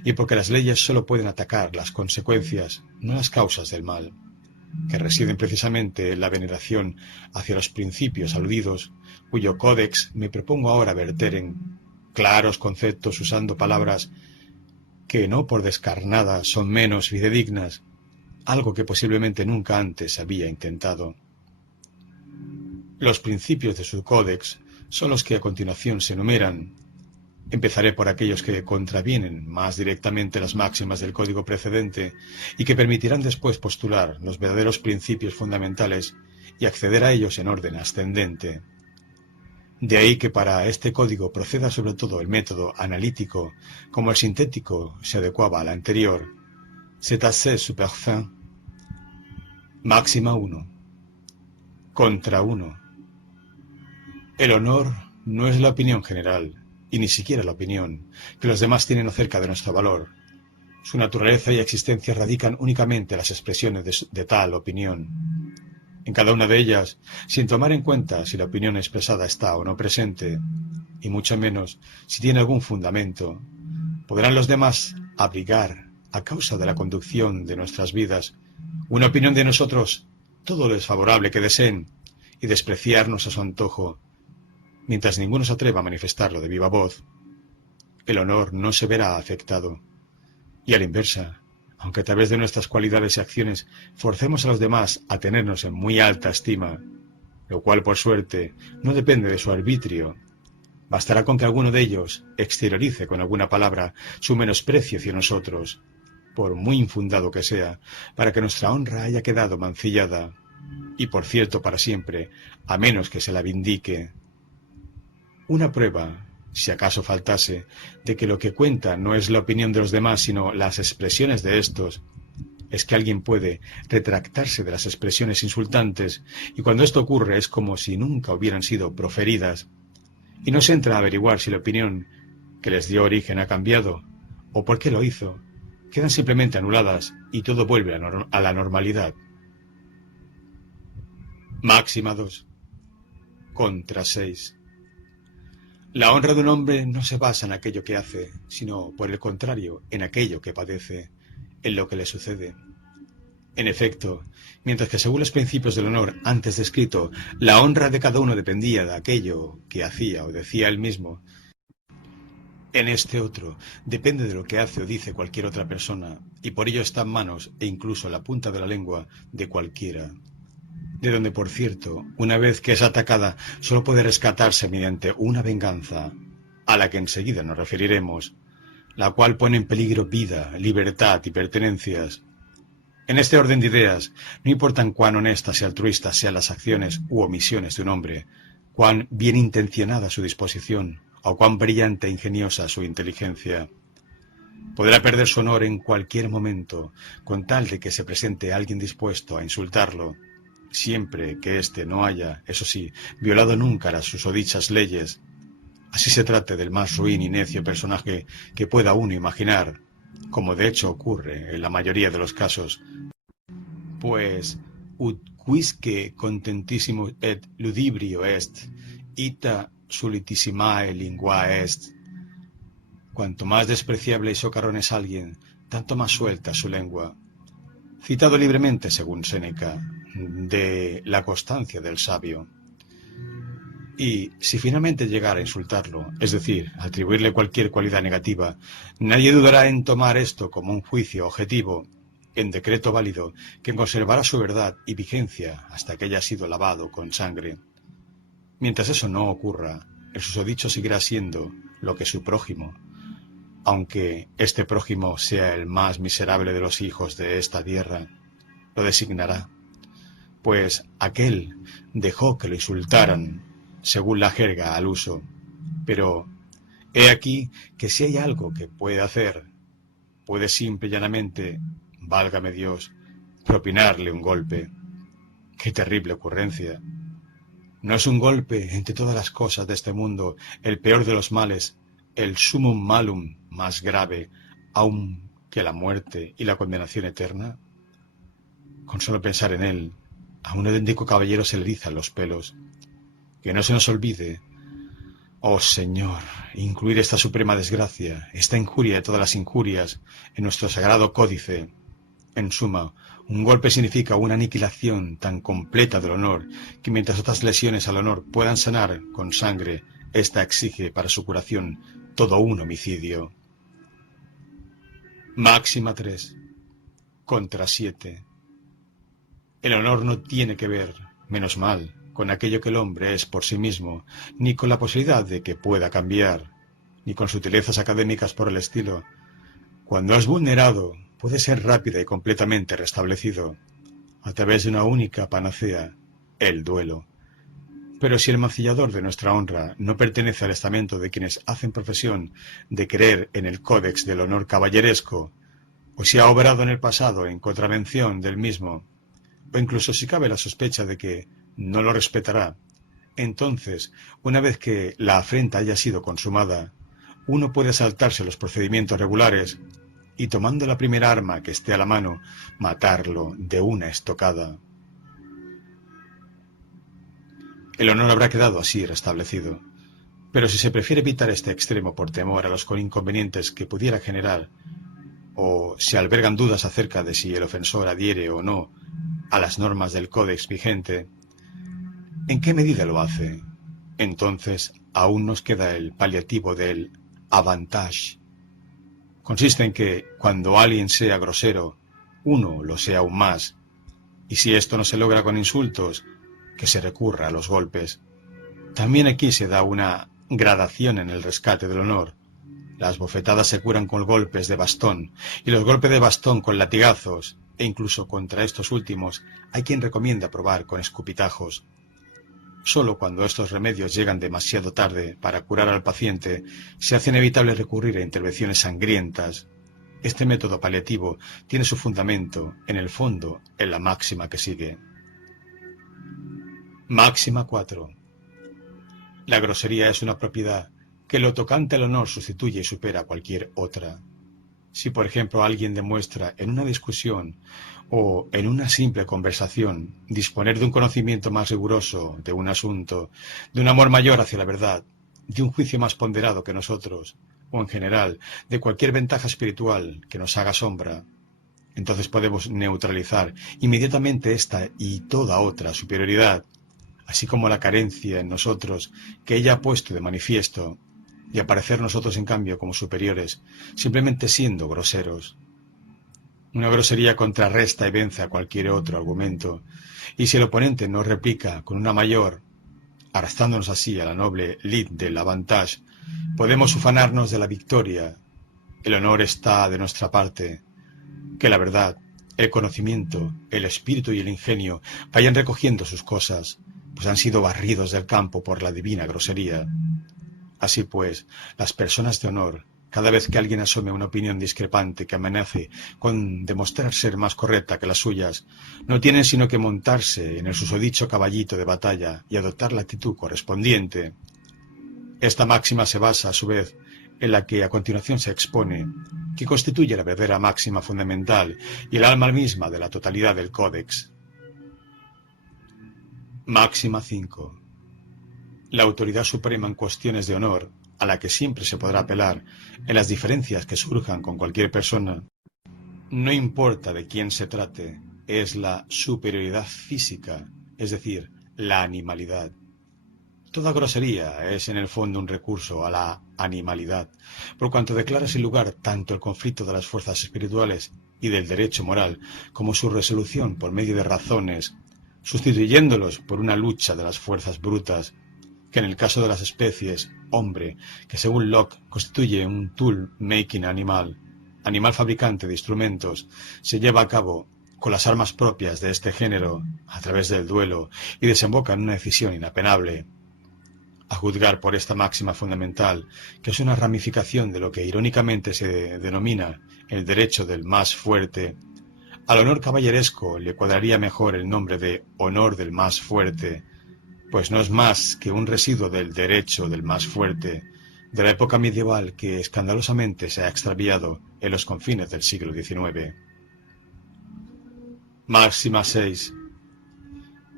y porque las leyes solo pueden atacar las consecuencias, no las causas del mal, que residen precisamente en la veneración hacia los principios aludidos, cuyo códex me propongo ahora verter en claros conceptos usando palabras que no por descarnadas son menos fidedignas, algo que posiblemente nunca antes había intentado. Los principios de su códex son los que a continuación se enumeran. Empezaré por aquellos que contravienen más directamente las máximas del código precedente y que permitirán después postular los verdaderos principios fundamentales y acceder a ellos en orden ascendente. De ahí que para este código proceda sobre todo el método analítico, como el sintético se adecuaba al anterior. C'est assez super fin. Máxima 1. Contra 1. El honor no es la opinión general, y ni siquiera la opinión que los demás tienen acerca de nuestro valor. Su naturaleza y existencia radican únicamente en las expresiones de tal opinión. En cada una de ellas, sin tomar en cuenta si la opinión expresada está o no presente, y mucho menos si tiene algún fundamento, podrán los demás abrigar, a causa de la conducción de nuestras vidas, una opinión de nosotros todo lo desfavorable que deseen y despreciarnos a su antojo, mientras ninguno se atreva a manifestarlo de viva voz. El honor no se verá afectado, y a la inversa, aunque a través de nuestras cualidades y acciones forcemos a los demás a tenernos en muy alta estima, lo cual por suerte no depende de su arbitrio, bastará con que alguno de ellos exteriorice con alguna palabra su menosprecio hacia nosotros, por muy infundado que sea, para que nuestra honra haya quedado mancillada, y por cierto para siempre, a menos que se la vindique. Una prueba, si acaso faltase, de que lo que cuenta no es la opinión de los demás, sino las expresiones de éstos, es que alguien puede retractarse de las expresiones insultantes, y cuando esto ocurre es como si nunca hubieran sido proferidas, y no se entra a averiguar si la opinión que les dio origen ha cambiado, o por qué lo hizo. Quedan simplemente anuladas, y todo vuelve a la normalidad. Máxima 2. Contra 6. La honra de un hombre no se basa en aquello que hace, sino, por el contrario, en aquello que padece, en lo que le sucede. En efecto, mientras que según los principios del honor antes descrito, la honra de cada uno dependía de aquello que hacía o decía él mismo, en este otro depende de lo que hace o dice cualquier otra persona, y por ello está en manos e incluso en la punta de la lengua de cualquiera. De donde, por cierto, una vez que es atacada, solo puede rescatarse mediante una venganza, a la que enseguida nos referiremos, la cual pone en peligro vida, libertad y pertenencias. En este orden de ideas, no importan cuán honestas y altruistas sean las acciones u omisiones de un hombre, cuán bien intencionada su disposición, o cuán brillante e ingeniosa su inteligencia. Podrá perder su honor en cualquier momento, con tal de que se presente alguien dispuesto a insultarlo, siempre que éste no haya, eso sí, violado nunca las susodichas leyes. Así se trate del más ruin y necio personaje que pueda uno imaginar, como de hecho ocurre en la mayoría de los casos, pues ut quisque contentissimus et ludibrio est, ita solitissimae lingua est. Cuanto más despreciable y socarrón es alguien, tanto más suelta su lengua. Citado libremente, según Séneca, de la constancia del sabio. Y si finalmente llegara a insultarlo, es decir, atribuirle cualquier cualidad negativa, nadie dudará en tomar esto como un juicio objetivo, en decreto válido, que conservará su verdad y vigencia hasta que haya sido lavado con sangre. Mientras eso no ocurra, el susodicho seguirá siendo lo que su prójimo, aunque este prójimo sea el más miserable de los hijos de esta tierra, lo designará, pues aquel dejó que lo insultaran, según la jerga al uso. Pero he aquí que si hay algo que puede hacer, puede simple y llanamente, válgame Dios, propinarle un golpe. ¡Qué terrible ocurrencia! ¿No es un golpe entre todas las cosas de este mundo el peor de los males, el sumum malum más grave, aun que la muerte y la condenación eterna? Con solo pensar en él, a un auténtico caballero se le erizan los pelos. Que no se nos olvide, oh Señor, incluir esta suprema desgracia, esta injuria de todas las injurias, en nuestro sagrado códice. En suma, un golpe significa una aniquilación tan completa del honor que mientras otras lesiones al honor puedan sanar con sangre, ésta exige para su curación todo un homicidio. Máxima 3. Contra 7. El honor no tiene que ver, menos mal, con aquello que el hombre es por sí mismo, ni con la posibilidad de que pueda cambiar, ni con sutilezas académicas por el estilo. Cuando es vulnerado, puede ser rápida y completamente restablecido, a través de una única panacea, el duelo. Pero si el mancillador de nuestra honra no pertenece al estamento de quienes hacen profesión de creer en el códex del honor caballeresco, o si ha obrado en el pasado en contravención del mismo, o incluso si cabe la sospecha de que no lo respetará, entonces, una vez que la afrenta haya sido consumada, uno puede saltarse los procedimientos regulares y, tomando la primera arma que esté a la mano, matarlo de una estocada. El honor habrá quedado así restablecido, pero si se prefiere evitar este extremo por temor a los inconvenientes que pudiera generar, o se albergan dudas acerca de si el ofensor adhiere o no a las normas del códex vigente, ¿en qué medida lo hace? Entonces aún nos queda el paliativo del avantage. Consiste en que, cuando alguien sea grosero, uno lo sea aún más, y si esto no se logra con insultos, que se recurra a los golpes. También aquí se da una gradación en el rescate del honor. Las bofetadas se curan con golpes de bastón, y los golpes de bastón con latigazos, e incluso contra estos últimos hay quien recomienda probar con escupitajos. Solo cuando estos remedios llegan demasiado tarde para curar al paciente, se hace inevitable recurrir a intervenciones sangrientas. Este método paliativo tiene su fundamento, en el fondo, en la máxima que sigue. Máxima 4. La grosería es una propiedad que lo tocante al honor sustituye y supera cualquier otra. Si, por ejemplo, alguien demuestra en una discusión o en una simple conversación disponer de un conocimiento más riguroso de un asunto, de un amor mayor hacia la verdad, de un juicio más ponderado que nosotros, o en general, de cualquier ventaja espiritual que nos haga sombra, entonces podemos neutralizar inmediatamente esta y toda otra superioridad, así como la carencia en nosotros que ella ha puesto de manifiesto, y aparecer nosotros en cambio como superiores, simplemente siendo groseros. Una grosería contrarresta y vence a cualquier otro argumento, y si el oponente no replica con una mayor, arrastrándonos así a la noble lid del avantage, podemos ufanarnos de la victoria. El honor está de nuestra parte, que la verdad el conocimiento, el espíritu y el ingenio vayan recogiendo sus cosas, pues han sido barridos del campo por la divina grosería. Así pues, las personas de honor, cada vez que alguien asome una opinión discrepante que amenace con demostrar ser más correcta que las suyas, no tienen sino que montarse en el susodicho caballito de batalla y adoptar la actitud correspondiente. Esta máxima se basa, a su vez, en la que a continuación se expone, que constituye la verdadera máxima fundamental y el alma misma de la totalidad del Códex. Máxima 5. La autoridad suprema en cuestiones de honor, a la que siempre se podrá apelar en las diferencias que surjan con cualquier persona, no importa de quién se trate, es la superioridad física, es decir, la animalidad. Toda grosería es en el fondo un recurso a la animalidad, por cuanto declara sin lugar tanto el conflicto de las fuerzas espirituales y del derecho moral como su resolución por medio de razones, sustituyéndolos por una lucha de las fuerzas brutas, que en el caso de las especies, hombre, que según Locke constituye un tool-making animal fabricante de instrumentos, se lleva a cabo con las armas propias de este género, a través del duelo, y desemboca en una decisión inapenable. A juzgar por esta máxima fundamental, que es una ramificación de lo que irónicamente se denomina el derecho del más fuerte, al honor caballeresco le cuadraría mejor el nombre de honor del más fuerte, pues no es más que un residuo del derecho del más fuerte, de la época medieval que escandalosamente se ha extraviado en los confines del siglo XIX. Máxima 6.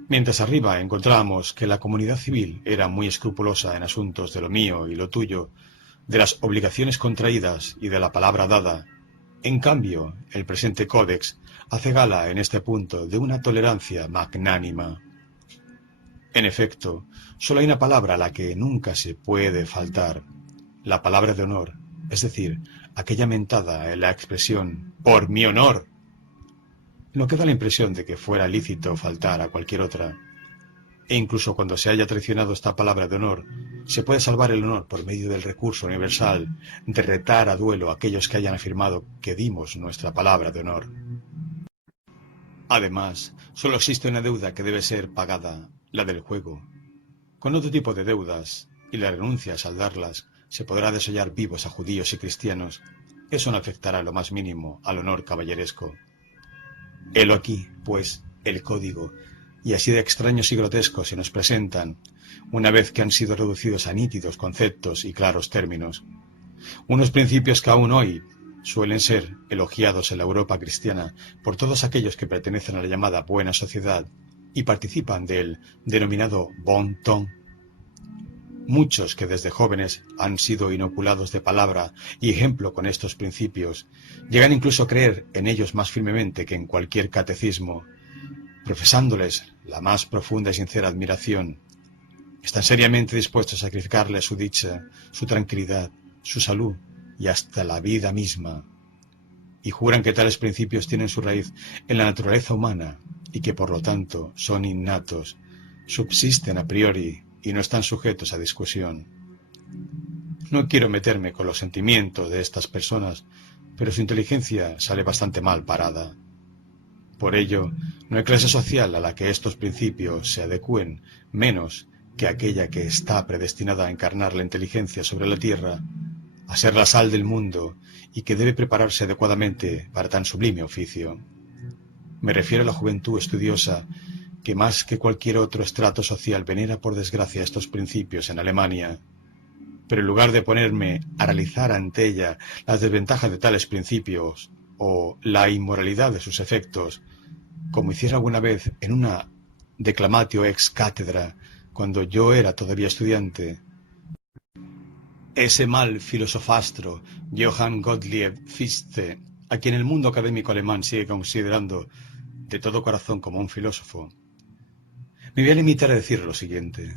Mientras arriba encontrábamos que la comunidad civil era muy escrupulosa en asuntos de lo mío y lo tuyo, de las obligaciones contraídas y de la palabra dada, en cambio, el presente códex hace gala en este punto de una tolerancia magnánima. En efecto, solo hay una palabra a la que nunca se puede faltar, la palabra de honor, es decir, aquella mentada en la expresión «por mi honor». No queda la impresión de que fuera lícito faltar a cualquier otra. E incluso cuando se haya traicionado esta palabra de honor, se puede salvar el honor por medio del recurso universal de retar a duelo a aquellos que hayan afirmado que dimos nuestra palabra de honor. Además, solo existe una deuda que debe ser pagada, la del juego. Con otro tipo de deudas, y la renuncia a saldarlas, se podrá desollar vivos a judíos y cristianos. Eso no afectará lo más mínimo al honor caballeresco. Helo aquí, pues, el código, y así de extraños y grotescos se nos presentan, una vez que han sido reducidos a nítidos conceptos y claros términos. Unos principios que aún hoy suelen ser elogiados en la Europa cristiana por todos aquellos que pertenecen a la llamada buena sociedad y participan del denominado bon ton. Muchos que desde jóvenes han sido inoculados de palabra y ejemplo con estos principios, llegan incluso a creer en ellos más firmemente que en cualquier catecismo, profesándoles la más profunda y sincera admiración. Están seriamente dispuestos a sacrificarles su dicha, su tranquilidad, su salud y hasta la vida misma. Y juran que tales principios tienen su raíz en la naturaleza humana y que por lo tanto son innatos, subsisten a priori y no están sujetos a discusión. No quiero meterme con los sentimientos de estas personas, pero su inteligencia sale bastante mal parada. Por ello, no hay clase social a la que estos principios se adecúen menos que aquella que está predestinada a encarnar la inteligencia sobre la tierra, a ser la sal del mundo y que debe prepararse adecuadamente para tan sublime oficio. Me refiero a la juventud estudiosa que más que cualquier otro estrato social venera por desgracia estos principios en Alemania. Pero en lugar de ponerme a realizar ante ella las desventajas de tales principios o la inmoralidad de sus efectos, como hiciera alguna vez en una declamatio ex cátedra cuando yo era todavía estudiante, ese mal filosofastro Johann Gottlieb Fichte, a quien el mundo académico alemán sigue considerando de todo corazón como un filósofo, me voy a limitar a decir lo siguiente.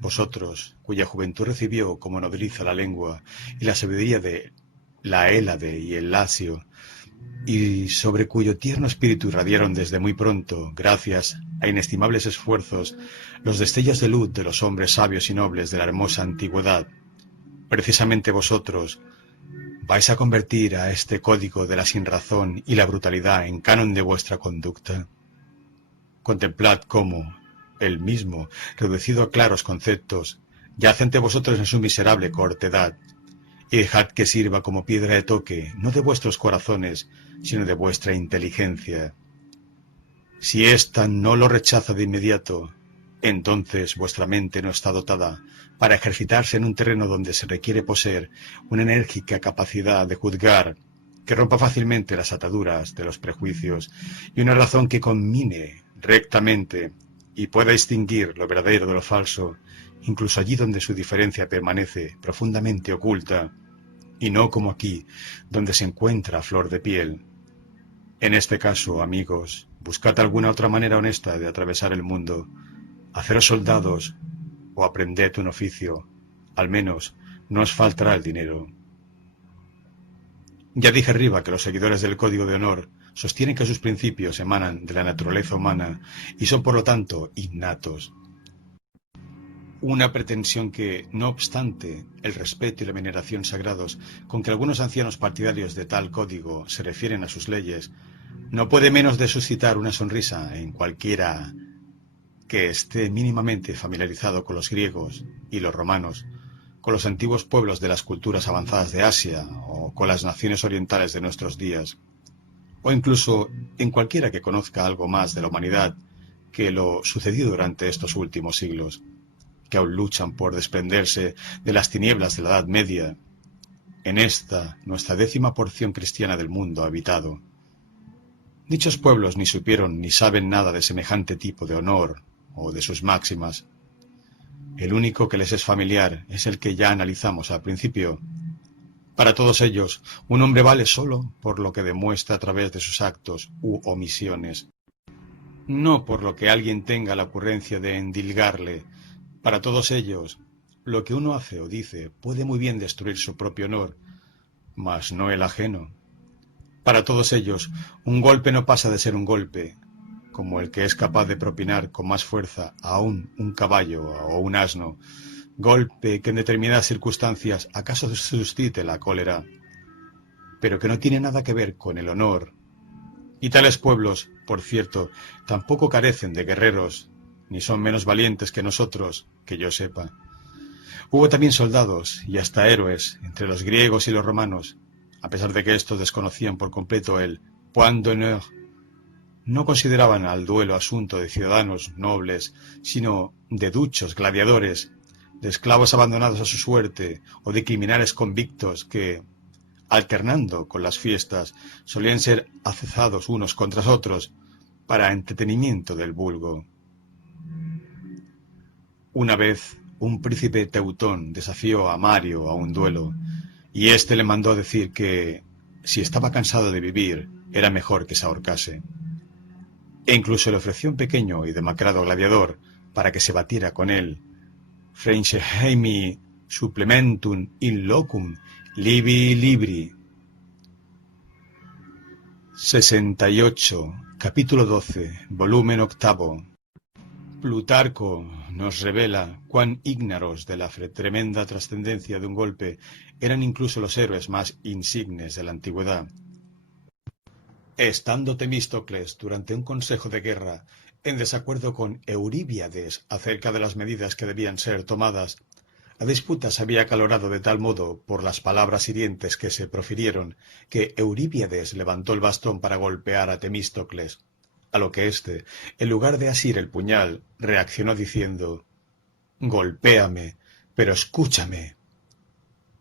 Vosotros, cuya juventud recibió como nodriza la lengua y la sabiduría de la Hélade y el Lacio, y sobre cuyo tierno espíritu irradiaron desde muy pronto, gracias a inestimables esfuerzos, los destellos de luz de los hombres sabios y nobles de la hermosa antigüedad, precisamente vosotros, ¿vais a convertir a este código de la sinrazón y la brutalidad en canon de vuestra conducta? Contemplad cómo el mismo, reducido a claros conceptos, yace ante vosotros en su miserable cortedad, y dejad que sirva como piedra de toque, no de vuestros corazones, sino de vuestra inteligencia. Si ésta no lo rechaza de inmediato, entonces vuestra mente no está dotada para ejercitarse en un terreno donde se requiere poseer una enérgica capacidad de juzgar que rompa fácilmente las ataduras de los prejuicios y una razón que combine rectamente y pueda distinguir lo verdadero de lo falso, incluso allí donde su diferencia permanece profundamente oculta, y no como aquí, donde se encuentra a flor de piel. En este caso, amigos, buscad alguna otra manera honesta de atravesar el mundo, haceros soldados o aprended un oficio, al menos no os faltará el dinero. Ya dije arriba que los seguidores del Código de Honor sostienen que sus principios emanan de la naturaleza humana y son por lo tanto innatos. Una pretensión que, no obstante, el respeto y la veneración sagrados con que algunos ancianos partidarios de tal código se refieren a sus leyes, no puede menos de suscitar una sonrisa en cualquiera que esté mínimamente familiarizado con los griegos y los romanos, con los antiguos pueblos de las culturas avanzadas de Asia o con las naciones orientales de nuestros días, o incluso en cualquiera que conozca algo más de la humanidad que lo sucedido durante estos últimos siglos, que aún luchan por desprenderse de las tinieblas de la Edad Media, en esta, nuestra 10ª porción cristiana del mundo habitado. Dichos pueblos ni supieron ni saben nada de semejante tipo de honor o de sus máximas. El único que les es familiar es el que ya analizamos al principio. Para todos ellos, un hombre vale solo por lo que demuestra a través de sus actos u omisiones, no por lo que alguien tenga la ocurrencia de endilgarle. Para todos ellos, lo que uno hace o dice puede muy bien destruir su propio honor, mas no el ajeno. Para todos ellos, un golpe no pasa de ser un golpe, como el que es capaz de propinar con más fuerza aún un caballo o un asno, golpe que en determinadas circunstancias acaso suscite la cólera, pero que no tiene nada que ver con el honor. Y tales pueblos, por cierto, tampoco carecen de guerreros, ni son menos valientes que nosotros, que yo sepa. Hubo también soldados y hasta héroes entre los griegos y los romanos, a pesar de que estos desconocían por completo el point d'honneur. No consideraban al duelo asunto de ciudadanos nobles, sino de duchos gladiadores, de esclavos abandonados a su suerte o de criminales convictos que, alternando con las fiestas, solían ser acezados unos contra otros para entretenimiento del vulgo. Una vez, un príncipe teutón desafió a Mario a un duelo, y éste le mandó a decir que, si estaba cansado de vivir, era mejor que se ahorcase. E incluso le ofreció un pequeño y demacrado gladiador para que se batiera con él. Freingeheimi supplementum in locum libi libri. 68, capítulo 12, volumen 8. Plutarco nos revela cuán ígnaros de la tremenda trascendencia de un golpe eran incluso los héroes más insignes de la antigüedad. Estando Temístocles durante un consejo de guerra en desacuerdo con Euríbiades acerca de las medidas que debían ser tomadas, la disputa se había acalorado de tal modo por las palabras hirientes que se profirieron que Euríbiades levantó el bastón para golpear a Temístocles, a lo que éste, en lugar de asir el puñal, reaccionó diciendo: «Golpéame, pero escúchame».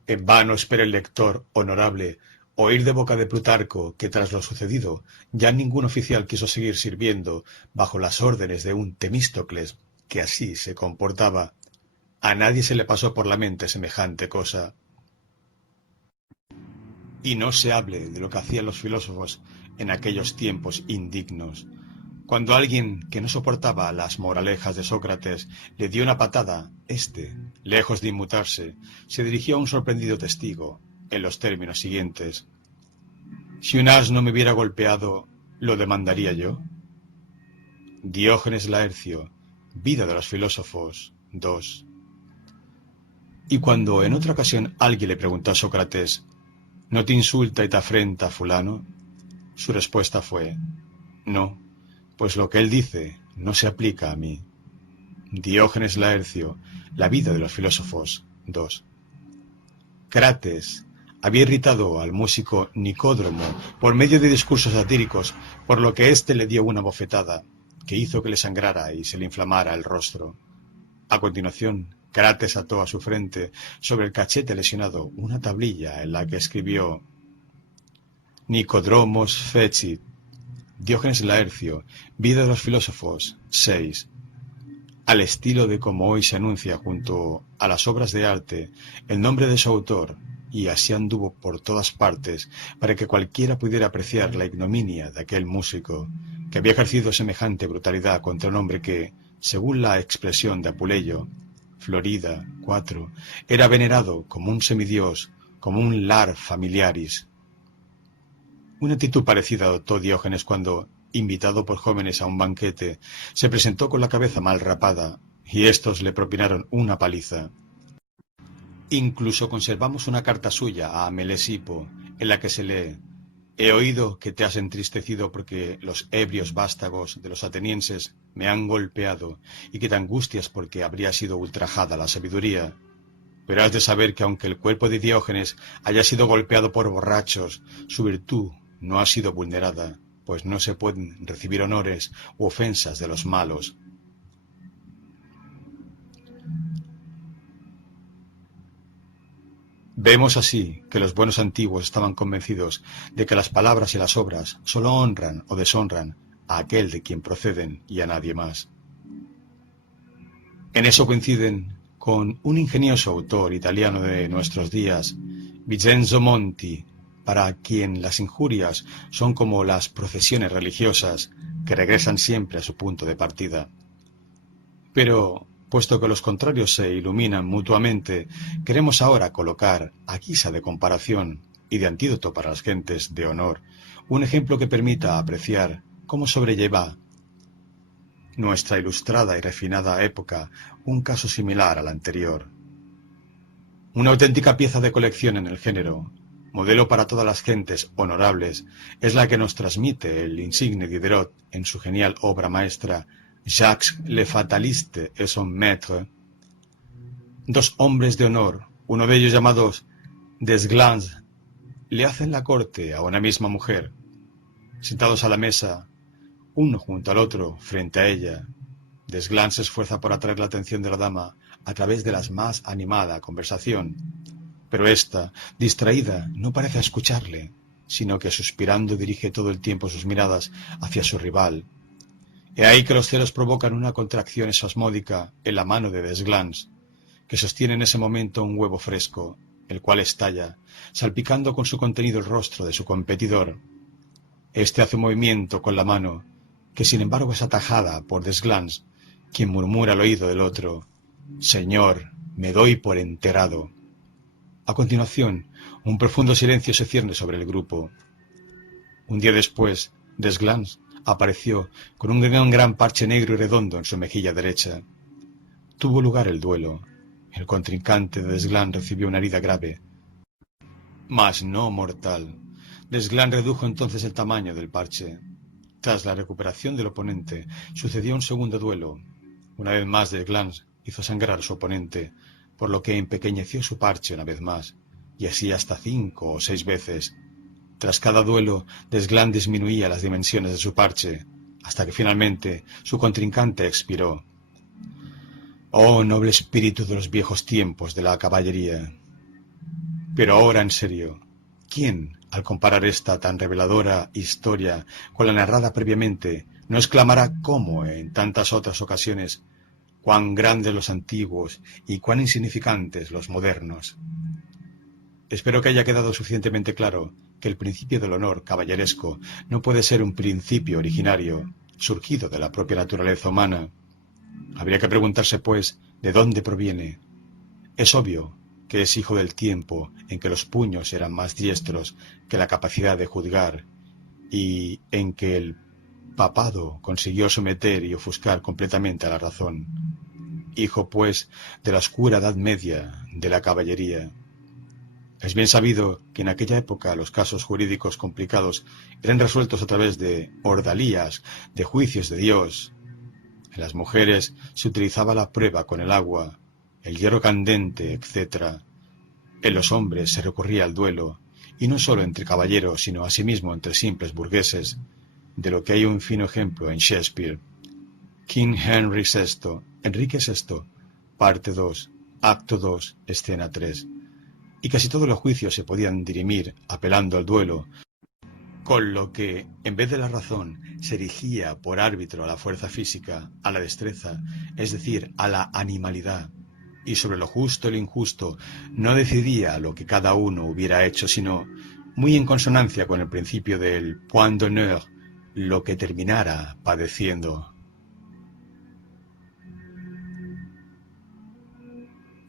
En vano espera el lector honorable oír de boca de Plutarco que tras lo sucedido ya ningún oficial quiso seguir sirviendo bajo las órdenes de un Temístocles que así se comportaba. A nadie se le pasó por la mente semejante cosa. Y no se hable de lo que hacían los filósofos en aquellos tiempos indignos. Cuando alguien que no soportaba las moralejas de Sócrates le dio una patada, éste, lejos de inmutarse, se dirigió a un sorprendido testigo, en los términos siguientes: «Si un asno me hubiera golpeado, ¿lo demandaría yo?». Diógenes Laercio, Vida de los Filósofos, 2. Y cuando en otra ocasión alguien le preguntó a Sócrates: ¿No te insulta y te afrenta fulano? Su respuesta fue: no, pues lo que él dice no se aplica a mí. Diógenes Laercio, La vida de los filósofos 2. Crates había irritado al músico Nicódromo por medio de discursos satíricos, por lo que éste le dio una bofetada que hizo que le sangrara y se le inflamara el rostro. A continuación, Crates ató a su frente, sobre el cachete lesionado, una tablilla en la que escribió: Nicodromos fecit. Diógenes Laercio, Vida de los filósofos 6. Al estilo de como hoy se anuncia junto a las obras de arte el nombre de su autor, y así anduvo por todas partes para que cualquiera pudiera apreciar la ignominia de aquel músico que había ejercido semejante brutalidad contra un hombre que, según la expresión de Apuleyo, Florida 4, era venerado como un semidios, como un lar familiaris. Una actitud parecida adoptó Diógenes cuando, invitado por jóvenes a un banquete, se presentó con la cabeza mal rapada, y éstos le propinaron una paliza. Incluso conservamos una carta suya a Melesipo, en la que se lee: he oído que te has entristecido porque los ebrios vástagos de los atenienses me han golpeado, y que te angustias porque habría sido ultrajada la sabiduría. Pero has de saber que aunque el cuerpo de Diógenes haya sido golpeado por borrachos, su virtud no ha sido vulnerada, pues no se pueden recibir honores u ofensas de los malos. Vemos así que los buenos antiguos estaban convencidos de que las palabras y las obras sólo honran o deshonran a aquel de quien proceden y a nadie más. En eso coinciden con un ingenioso autor italiano de nuestros días, Vincenzo Monti, para quien las injurias son como las procesiones religiosas que regresan siempre a su punto de partida. Pero, puesto que los contrarios se iluminan mutuamente, queremos ahora colocar, a guisa de comparación y de antídoto para las gentes de honor, un ejemplo que permita apreciar cómo sobrelleva nuestra ilustrada y refinada época un caso similar al anterior. Una auténtica pieza de colección en el género, modelo para todas las gentes honorables, es la que nos transmite el insigne Diderot en su genial obra maestra Jacques le Fataliste et son maître. Dos hombres de honor, uno de ellos llamado Desglances, le hacen la corte a una misma mujer. Sentados a la mesa, uno junto al otro, frente a ella, Desglances se esfuerza por atraer la atención de la dama a través de la más animada conversación, pero ésta, distraída, no parece escucharle, sino que suspirando dirige todo el tiempo sus miradas hacia su rival. He ahí que los celos provocan una contracción espasmódica en la mano de Desglances, que sostiene en ese momento un huevo fresco, el cual estalla, salpicando con su contenido el rostro de su competidor. Este hace un movimiento con la mano, que sin embargo es atajada por Desglances, quien murmura al oído del otro: «Señor, me doy por enterado». A continuación, un profundo silencio se cierne sobre el grupo. Un día después, Desglances apareció con un gran parche negro y redondo en su mejilla derecha. Tuvo lugar el duelo. El contrincante de Desglances recibió una herida grave, mas no mortal. Desglances redujo entonces el tamaño del parche. Tras la recuperación del oponente, sucedió un segundo duelo. Una vez más Desglances hizo sangrar a su oponente, por lo que empequeñeció su parche una vez más, y así hasta 5 o 6 veces. Tras cada duelo, Desglances disminuía las dimensiones de su parche, hasta que finalmente su contrincante expiró. Oh, noble espíritu de los viejos tiempos de la caballería. Pero ahora en serio, ¿quién, al comparar esta tan reveladora historia con la narrada previamente, no exclamará cómo, en tantas otras ocasiones, cuán grandes los antiguos y cuán insignificantes los modernos? Espero que haya quedado suficientemente claro que el principio del honor caballeresco no puede ser un principio originario, surgido de la propia naturaleza humana. Habría que preguntarse, pues, de dónde proviene. Es obvio que es hijo del tiempo en que los puños eran más diestros que la capacidad de juzgar, y en que el papado consiguió someter y ofuscar completamente a la razón. Hijo, pues, de la oscura Edad Media de la caballería. Es bien sabido que en aquella época los casos jurídicos complicados eran resueltos a través de ordalías, de juicios de Dios. En las mujeres se utilizaba la prueba con el agua, el hierro candente, etc. En los hombres se recurría al duelo, y no solo entre caballeros, sino asimismo entre simples burgueses, de lo que hay un fino ejemplo en Shakespeare. King Henry VI, Enrique VI, parte 2, acto 2, escena 3. Y casi todos los juicios se podían dirimir apelando al duelo, con lo que, en vez de la razón, se erigía por árbitro a la fuerza física, a la destreza, es decir, a la animalidad, y sobre lo justo y lo injusto no decidía lo que cada uno hubiera hecho, sino, muy en consonancia con el principio del point d'honneur, lo que terminara padeciendo.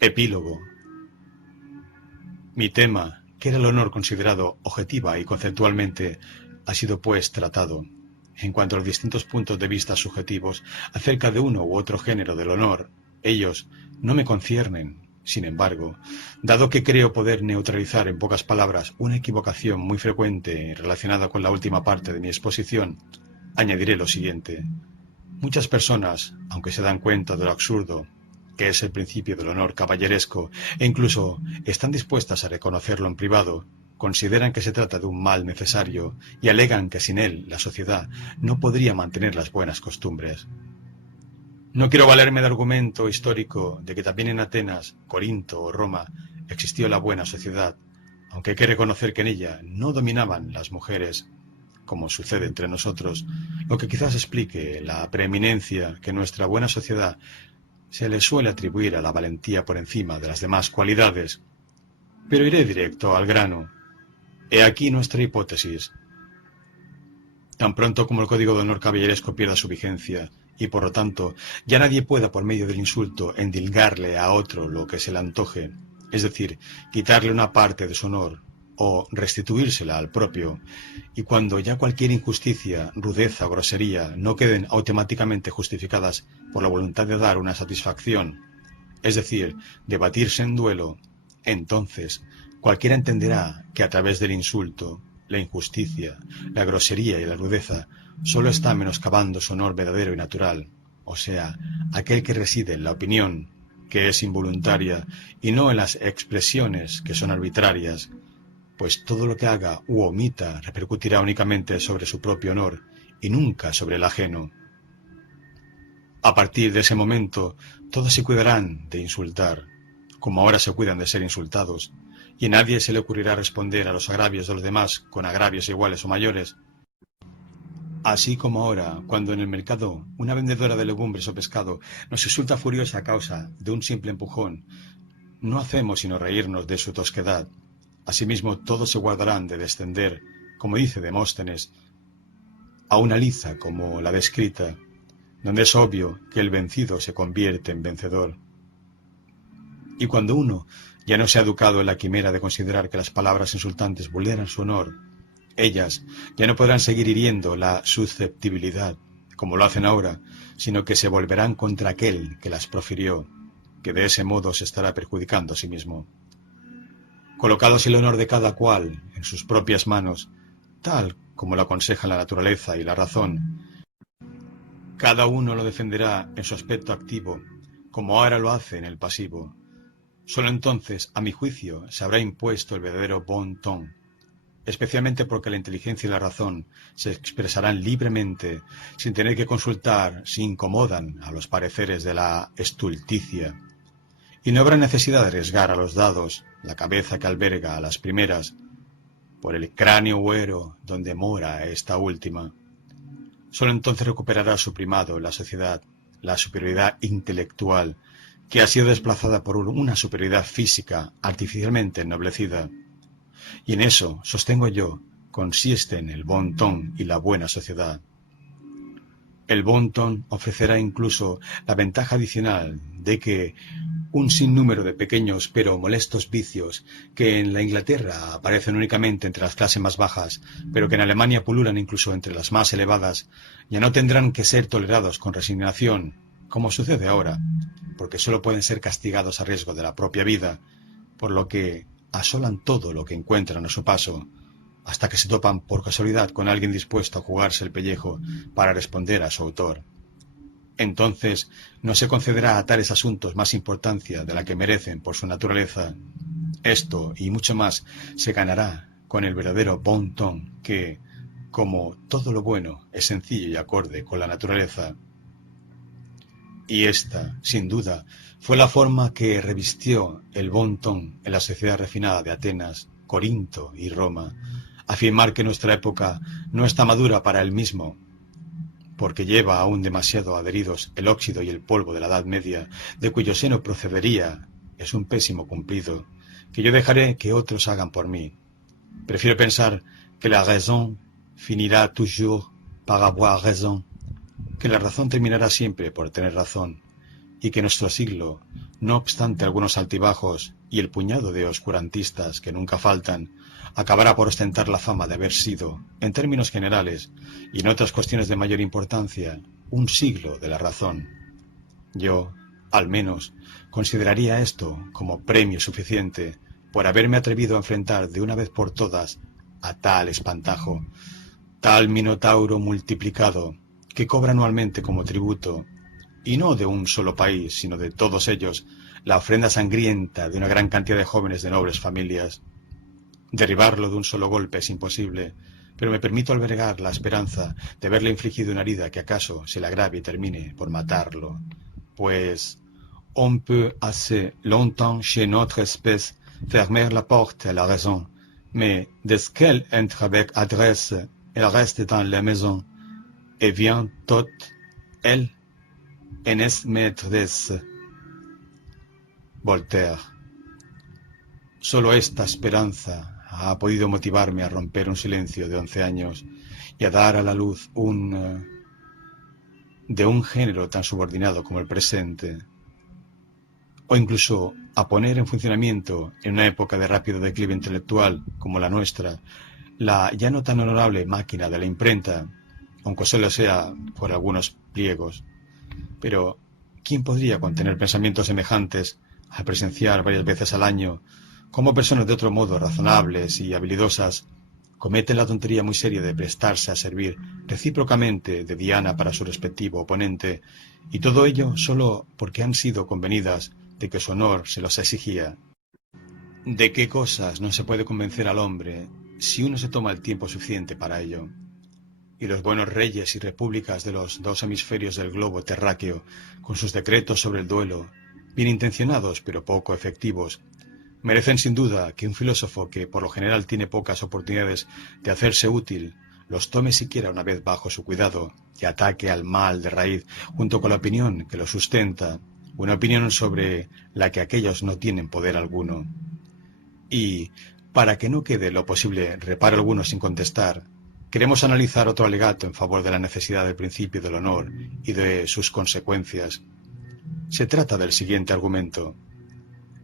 Epílogo. Mi tema, que era el honor considerado objetiva y conceptualmente, ha sido pues tratado. En cuanto a los distintos puntos de vista subjetivos acerca de uno u otro género del honor, ellos no me conciernen. Sin embargo, dado que creo poder neutralizar en pocas palabras una equivocación muy frecuente relacionada con la última parte de mi exposición, añadiré lo siguiente. Muchas personas, aunque se dan cuenta de lo absurdo que es el principio del honor caballeresco, e incluso están dispuestas a reconocerlo en privado, consideran que se trata de un mal necesario y alegan que sin él la sociedad no podría mantener las buenas costumbres. No quiero valerme de argumento histórico de que también en Atenas, Corinto o Roma existió la buena sociedad, aunque hay que reconocer que en ella no dominaban las mujeres, como sucede entre nosotros, lo que quizás explique la preeminencia que nuestra buena sociedad se le suele atribuir a la valentía por encima de las demás cualidades. Pero iré directo al grano. He aquí nuestra hipótesis. Tan pronto como el código de honor caballeresco pierda su vigencia, y por lo tanto ya nadie pueda por medio del insulto endilgarle a otro lo que se le antoje, es decir, quitarle una parte de su honor, o restituírsela al propio, y cuando ya cualquier injusticia, rudeza o grosería no queden automáticamente justificadas por la voluntad de dar una satisfacción, es decir, de batirse en duelo, entonces cualquiera entenderá que a través del insulto, la injusticia, la grosería y la rudeza solo está menoscabando su honor verdadero y natural, o sea, aquel que reside en la opinión, que es involuntaria, y no en las expresiones, que son arbitrarias, pues todo lo que haga u omita repercutirá únicamente sobre su propio honor y nunca sobre el ajeno. A partir de ese momento, todos se cuidarán de insultar, como ahora se cuidan de ser insultados, y a nadie se le ocurrirá responder a los agravios de los demás con agravios iguales o mayores. Así como ahora, cuando en el mercado una vendedora de legumbres o pescado nos insulta furiosa a causa de un simple empujón, no hacemos sino reírnos de su tosquedad. Asimismo, todos se guardarán de descender, como dice Demóstenes, a una liza como la descrita, donde es obvio que el vencido se convierte en vencedor. Y cuando uno ya no se ha educado en la quimera de considerar que las palabras insultantes vulneran su honor, ellas ya no podrán seguir hiriendo la susceptibilidad, como lo hacen ahora, sino que se volverán contra aquel que las profirió, que de ese modo se estará perjudicando a sí mismo. Colocado así el honor de cada cual en sus propias manos, tal como lo aconsejan la naturaleza y la razón, cada uno lo defenderá en su aspecto activo, como ahora lo hace en el pasivo. Solo entonces, a mi juicio, se habrá impuesto el verdadero bon ton, especialmente porque la inteligencia y la razón se expresarán libremente, sin tener que consultar si incomodan a los pareceres de la estulticia. Y no habrá necesidad de arriesgar a los dados la cabeza que alberga a las primeras, por el cráneo huero donde mora esta última. Solo entonces recuperará su primado en la sociedad, la superioridad intelectual, que ha sido desplazada por una superioridad física artificialmente ennoblecida. Y en eso, sostengo yo, consisten el bon ton y la buena sociedad. El bon ton ofrecerá incluso la ventaja adicional de que un sinnúmero de pequeños pero molestos vicios que en la Inglaterra aparecen únicamente entre las clases más bajas, pero que en Alemania pululan incluso entre las más elevadas, ya no tendrán que ser tolerados con resignación, como sucede ahora, porque solo pueden ser castigados a riesgo de la propia vida, por lo que asolan todo lo que encuentran a su paso, hasta que se topan por casualidad con alguien dispuesto a jugarse el pellejo para responder a su autor. Entonces no se concederá a tales asuntos más importancia de la que merecen por su naturaleza. Esto y mucho más se ganará con el verdadero bon ton que, como todo lo bueno, es sencillo y acorde con la naturaleza. Y esta, sin duda, fue la forma que revistió el bon ton en la sociedad refinada de Atenas, Corinto y Roma. Afirmar que nuestra época no está madura para el mismo, porque lleva aún demasiado adheridos el óxido y el polvo de la Edad Media, de cuyo seno procedería, es un pésimo cumplido, que yo dejaré que otros hagan por mí. Prefiero pensar que la raison finirá toujours par avoir raison, que la razón terminará siempre por tener razón, y que nuestro siglo, no obstante algunos altibajos y el puñado de oscurantistas que nunca faltan, acabará por ostentar la fama de haber sido, en términos generales y en otras cuestiones de mayor importancia, un siglo de la razón. Yo, al menos, consideraría esto como premio suficiente por haberme atrevido a enfrentar de una vez por todas a tal espantajo, tal minotauro multiplicado, que cobra anualmente como tributo, y no de un solo país, sino de todos ellos, la ofrenda sangrienta de una gran cantidad de jóvenes de nobles familias. Derribarlo de un solo golpe es imposible, pero me permito albergar la esperanza de haberle infligido una herida que acaso se le agrave y termine por matarlo, pues on peut assez longtemps chez notre espèce fermer la porte à la raison, mais dès qu'elle entre avec adresse, elle reste dans la maison, et vient toute, elle, en es maîtresse. Voltaire. Solo esta esperanza ha podido motivarme a romper un silencio de 11 años y a dar a la luz de un género tan subordinado como el presente, o incluso a poner en funcionamiento, en una época de rápido declive intelectual como la nuestra, la ya no tan honorable máquina de la imprenta, aunque solo sea por algunos pliegos. Pero, ¿quién podría contener pensamientos semejantes al presenciar varias veces al año cómo personas de otro modo razonables y habilidosas cometen la tontería muy seria de prestarse a servir recíprocamente de diana para su respectivo oponente, y todo ello solo porque han sido convenidas de que su honor se los exigía? ¿De qué cosas no se puede convencer al hombre si uno se toma el tiempo suficiente para ello? Y los buenos reyes y repúblicas de los dos hemisferios del globo terráqueo, con sus decretos sobre el duelo, bien intencionados pero poco efectivos, merecen sin duda que un filósofo que por lo general tiene pocas oportunidades de hacerse útil, los tome siquiera una vez bajo su cuidado y ataque al mal de raíz junto con la opinión que lo sustenta, una opinión sobre la que aquellos no tienen poder alguno. Y, para que no quede lo posible reparo alguno sin contestar, queremos analizar otro alegato en favor de la necesidad del principio del honor y de sus consecuencias. Se trata del siguiente argumento.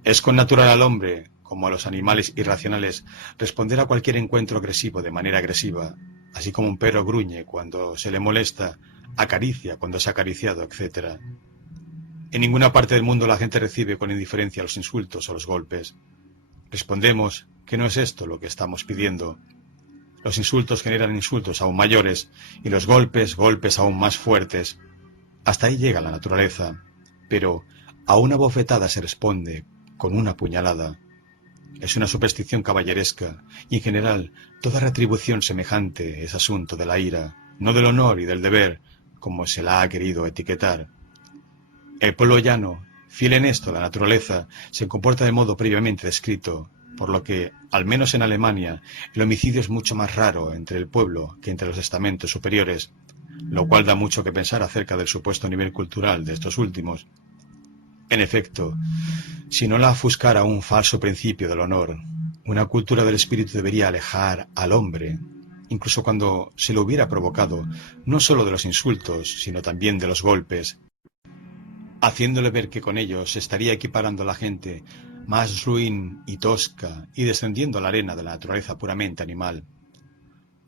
Es connatural al hombre, como a los animales irracionales, responder a cualquier encuentro agresivo de manera agresiva, así como un perro gruñe cuando se le molesta, acaricia cuando es acariciado, etc. En ninguna parte del mundo la gente recibe con indiferencia los insultos o los golpes. Respondemos que no es esto lo que estamos pidiendo. Los insultos generan insultos aún mayores y los golpes, golpes aún más fuertes. Hasta ahí llega la naturaleza, pero a una bofetada se responde con una puñalada. Es una superstición caballeresca y en general toda retribución semejante es asunto de la ira, no del honor y del deber, como se la ha querido etiquetar. El pueblo llano, fiel en esto a la naturaleza, se comporta de modo previamente descrito, por lo que, al menos en Alemania, el homicidio es mucho más raro entre el pueblo que entre los estamentos superiores, lo cual da mucho que pensar acerca del supuesto nivel cultural de estos últimos. En efecto, si no la ofuscara un falso principio del honor, una cultura del espíritu debería alejar al hombre, incluso cuando se lo hubiera provocado, no sólo de los insultos, sino también de los golpes, haciéndole ver que con ellos se estaría equiparando a la gente más ruin y tosca y descendiendo a la arena de la naturaleza puramente animal.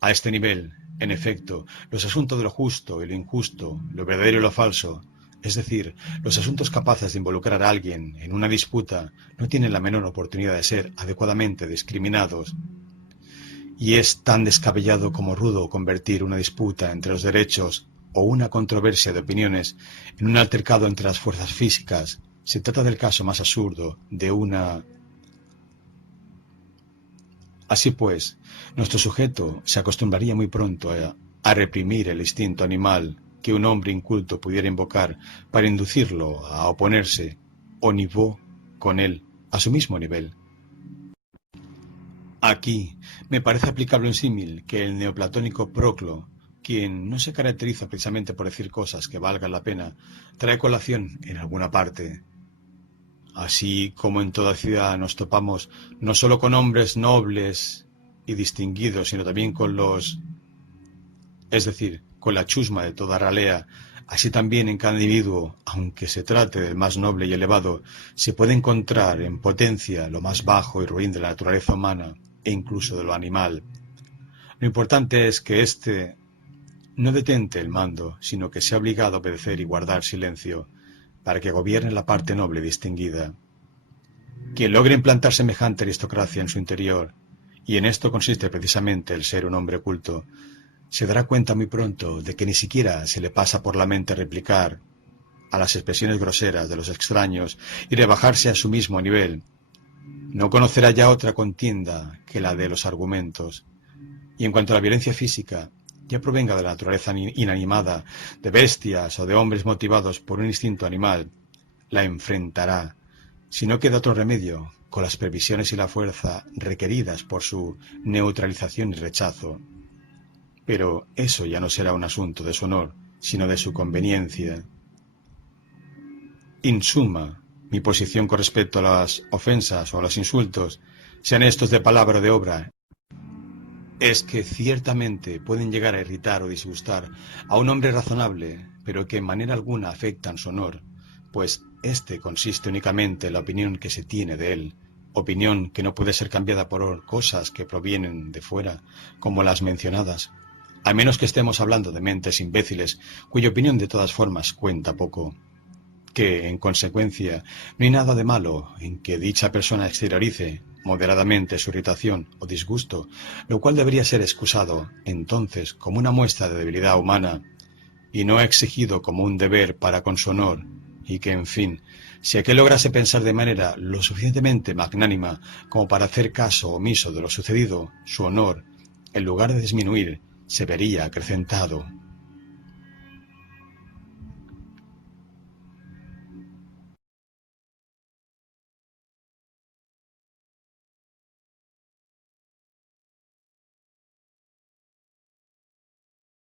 A este nivel, en efecto, los asuntos de lo justo y lo injusto, lo verdadero y lo falso, Es decir, los asuntos capaces de involucrar a alguien en una disputa no tienen la menor oportunidad de ser adecuadamente discriminados. Y es tan descabellado como rudo convertir una disputa entre los derechos o una controversia de opiniones en un altercado entre las fuerzas físicas. Se trata del caso más absurdo de una... Así pues, nuestro sujeto se acostumbraría muy pronto a reprimir el instinto animal que un hombre inculto pudiera invocar para inducirlo a oponerse o niveau con él a su mismo nivel. Aquí me parece aplicable un símil que el neoplatónico Proclo, quien no se caracteriza precisamente por decir cosas que valgan la pena, trae colación en alguna parte. Así como en toda ciudad nos topamos no solo con hombres nobles y distinguidos, sino también con es decir, con la chusma de toda ralea, así también en cada individuo, aunque se trate del más noble y elevado, se puede encontrar en potencia lo más bajo y ruin de la naturaleza humana e incluso de lo animal. Lo importante es que éste no detente el mando, sino que sea obligado a obedecer y guardar silencio, para que gobierne la parte noble y distinguida. Quien logre implantar semejante aristocracia en su interior, y en esto consiste precisamente el ser un hombre culto, se dará cuenta muy pronto de que ni siquiera se le pasa por la mente replicar a las expresiones groseras de los extraños y rebajarse a su mismo nivel. No conocerá ya otra contienda que la de los argumentos. Y en cuanto a la violencia física, ya provenga de la naturaleza inanimada, de bestias o de hombres motivados por un instinto animal, la enfrentará, si no queda otro remedio, con las previsiones y la fuerza requeridas por su neutralización y rechazo. Pero eso ya no será un asunto de su honor, sino de su conveniencia. En suma, mi posición con respecto a las ofensas o a los insultos, sean estos de palabra o de obra, es que ciertamente pueden llegar a irritar o disgustar a un hombre razonable, pero que en manera alguna afectan su honor, pues éste consiste únicamente en la opinión que se tiene de él, opinión que no puede ser cambiada por cosas que provienen de fuera, como las mencionadas, al menos que estemos hablando de mentes imbéciles, cuya opinión de todas formas cuenta poco. Que, en consecuencia, no hay nada de malo en que dicha persona exteriorice moderadamente su irritación o disgusto, lo cual debería ser excusado, entonces, como una muestra de debilidad humana, y no exigido como un deber para con su honor, y que, en fin, si aquel lograse pensar de manera lo suficientemente magnánima como para hacer caso omiso de lo sucedido, su honor, en lugar de disminuir, se vería acrecentado.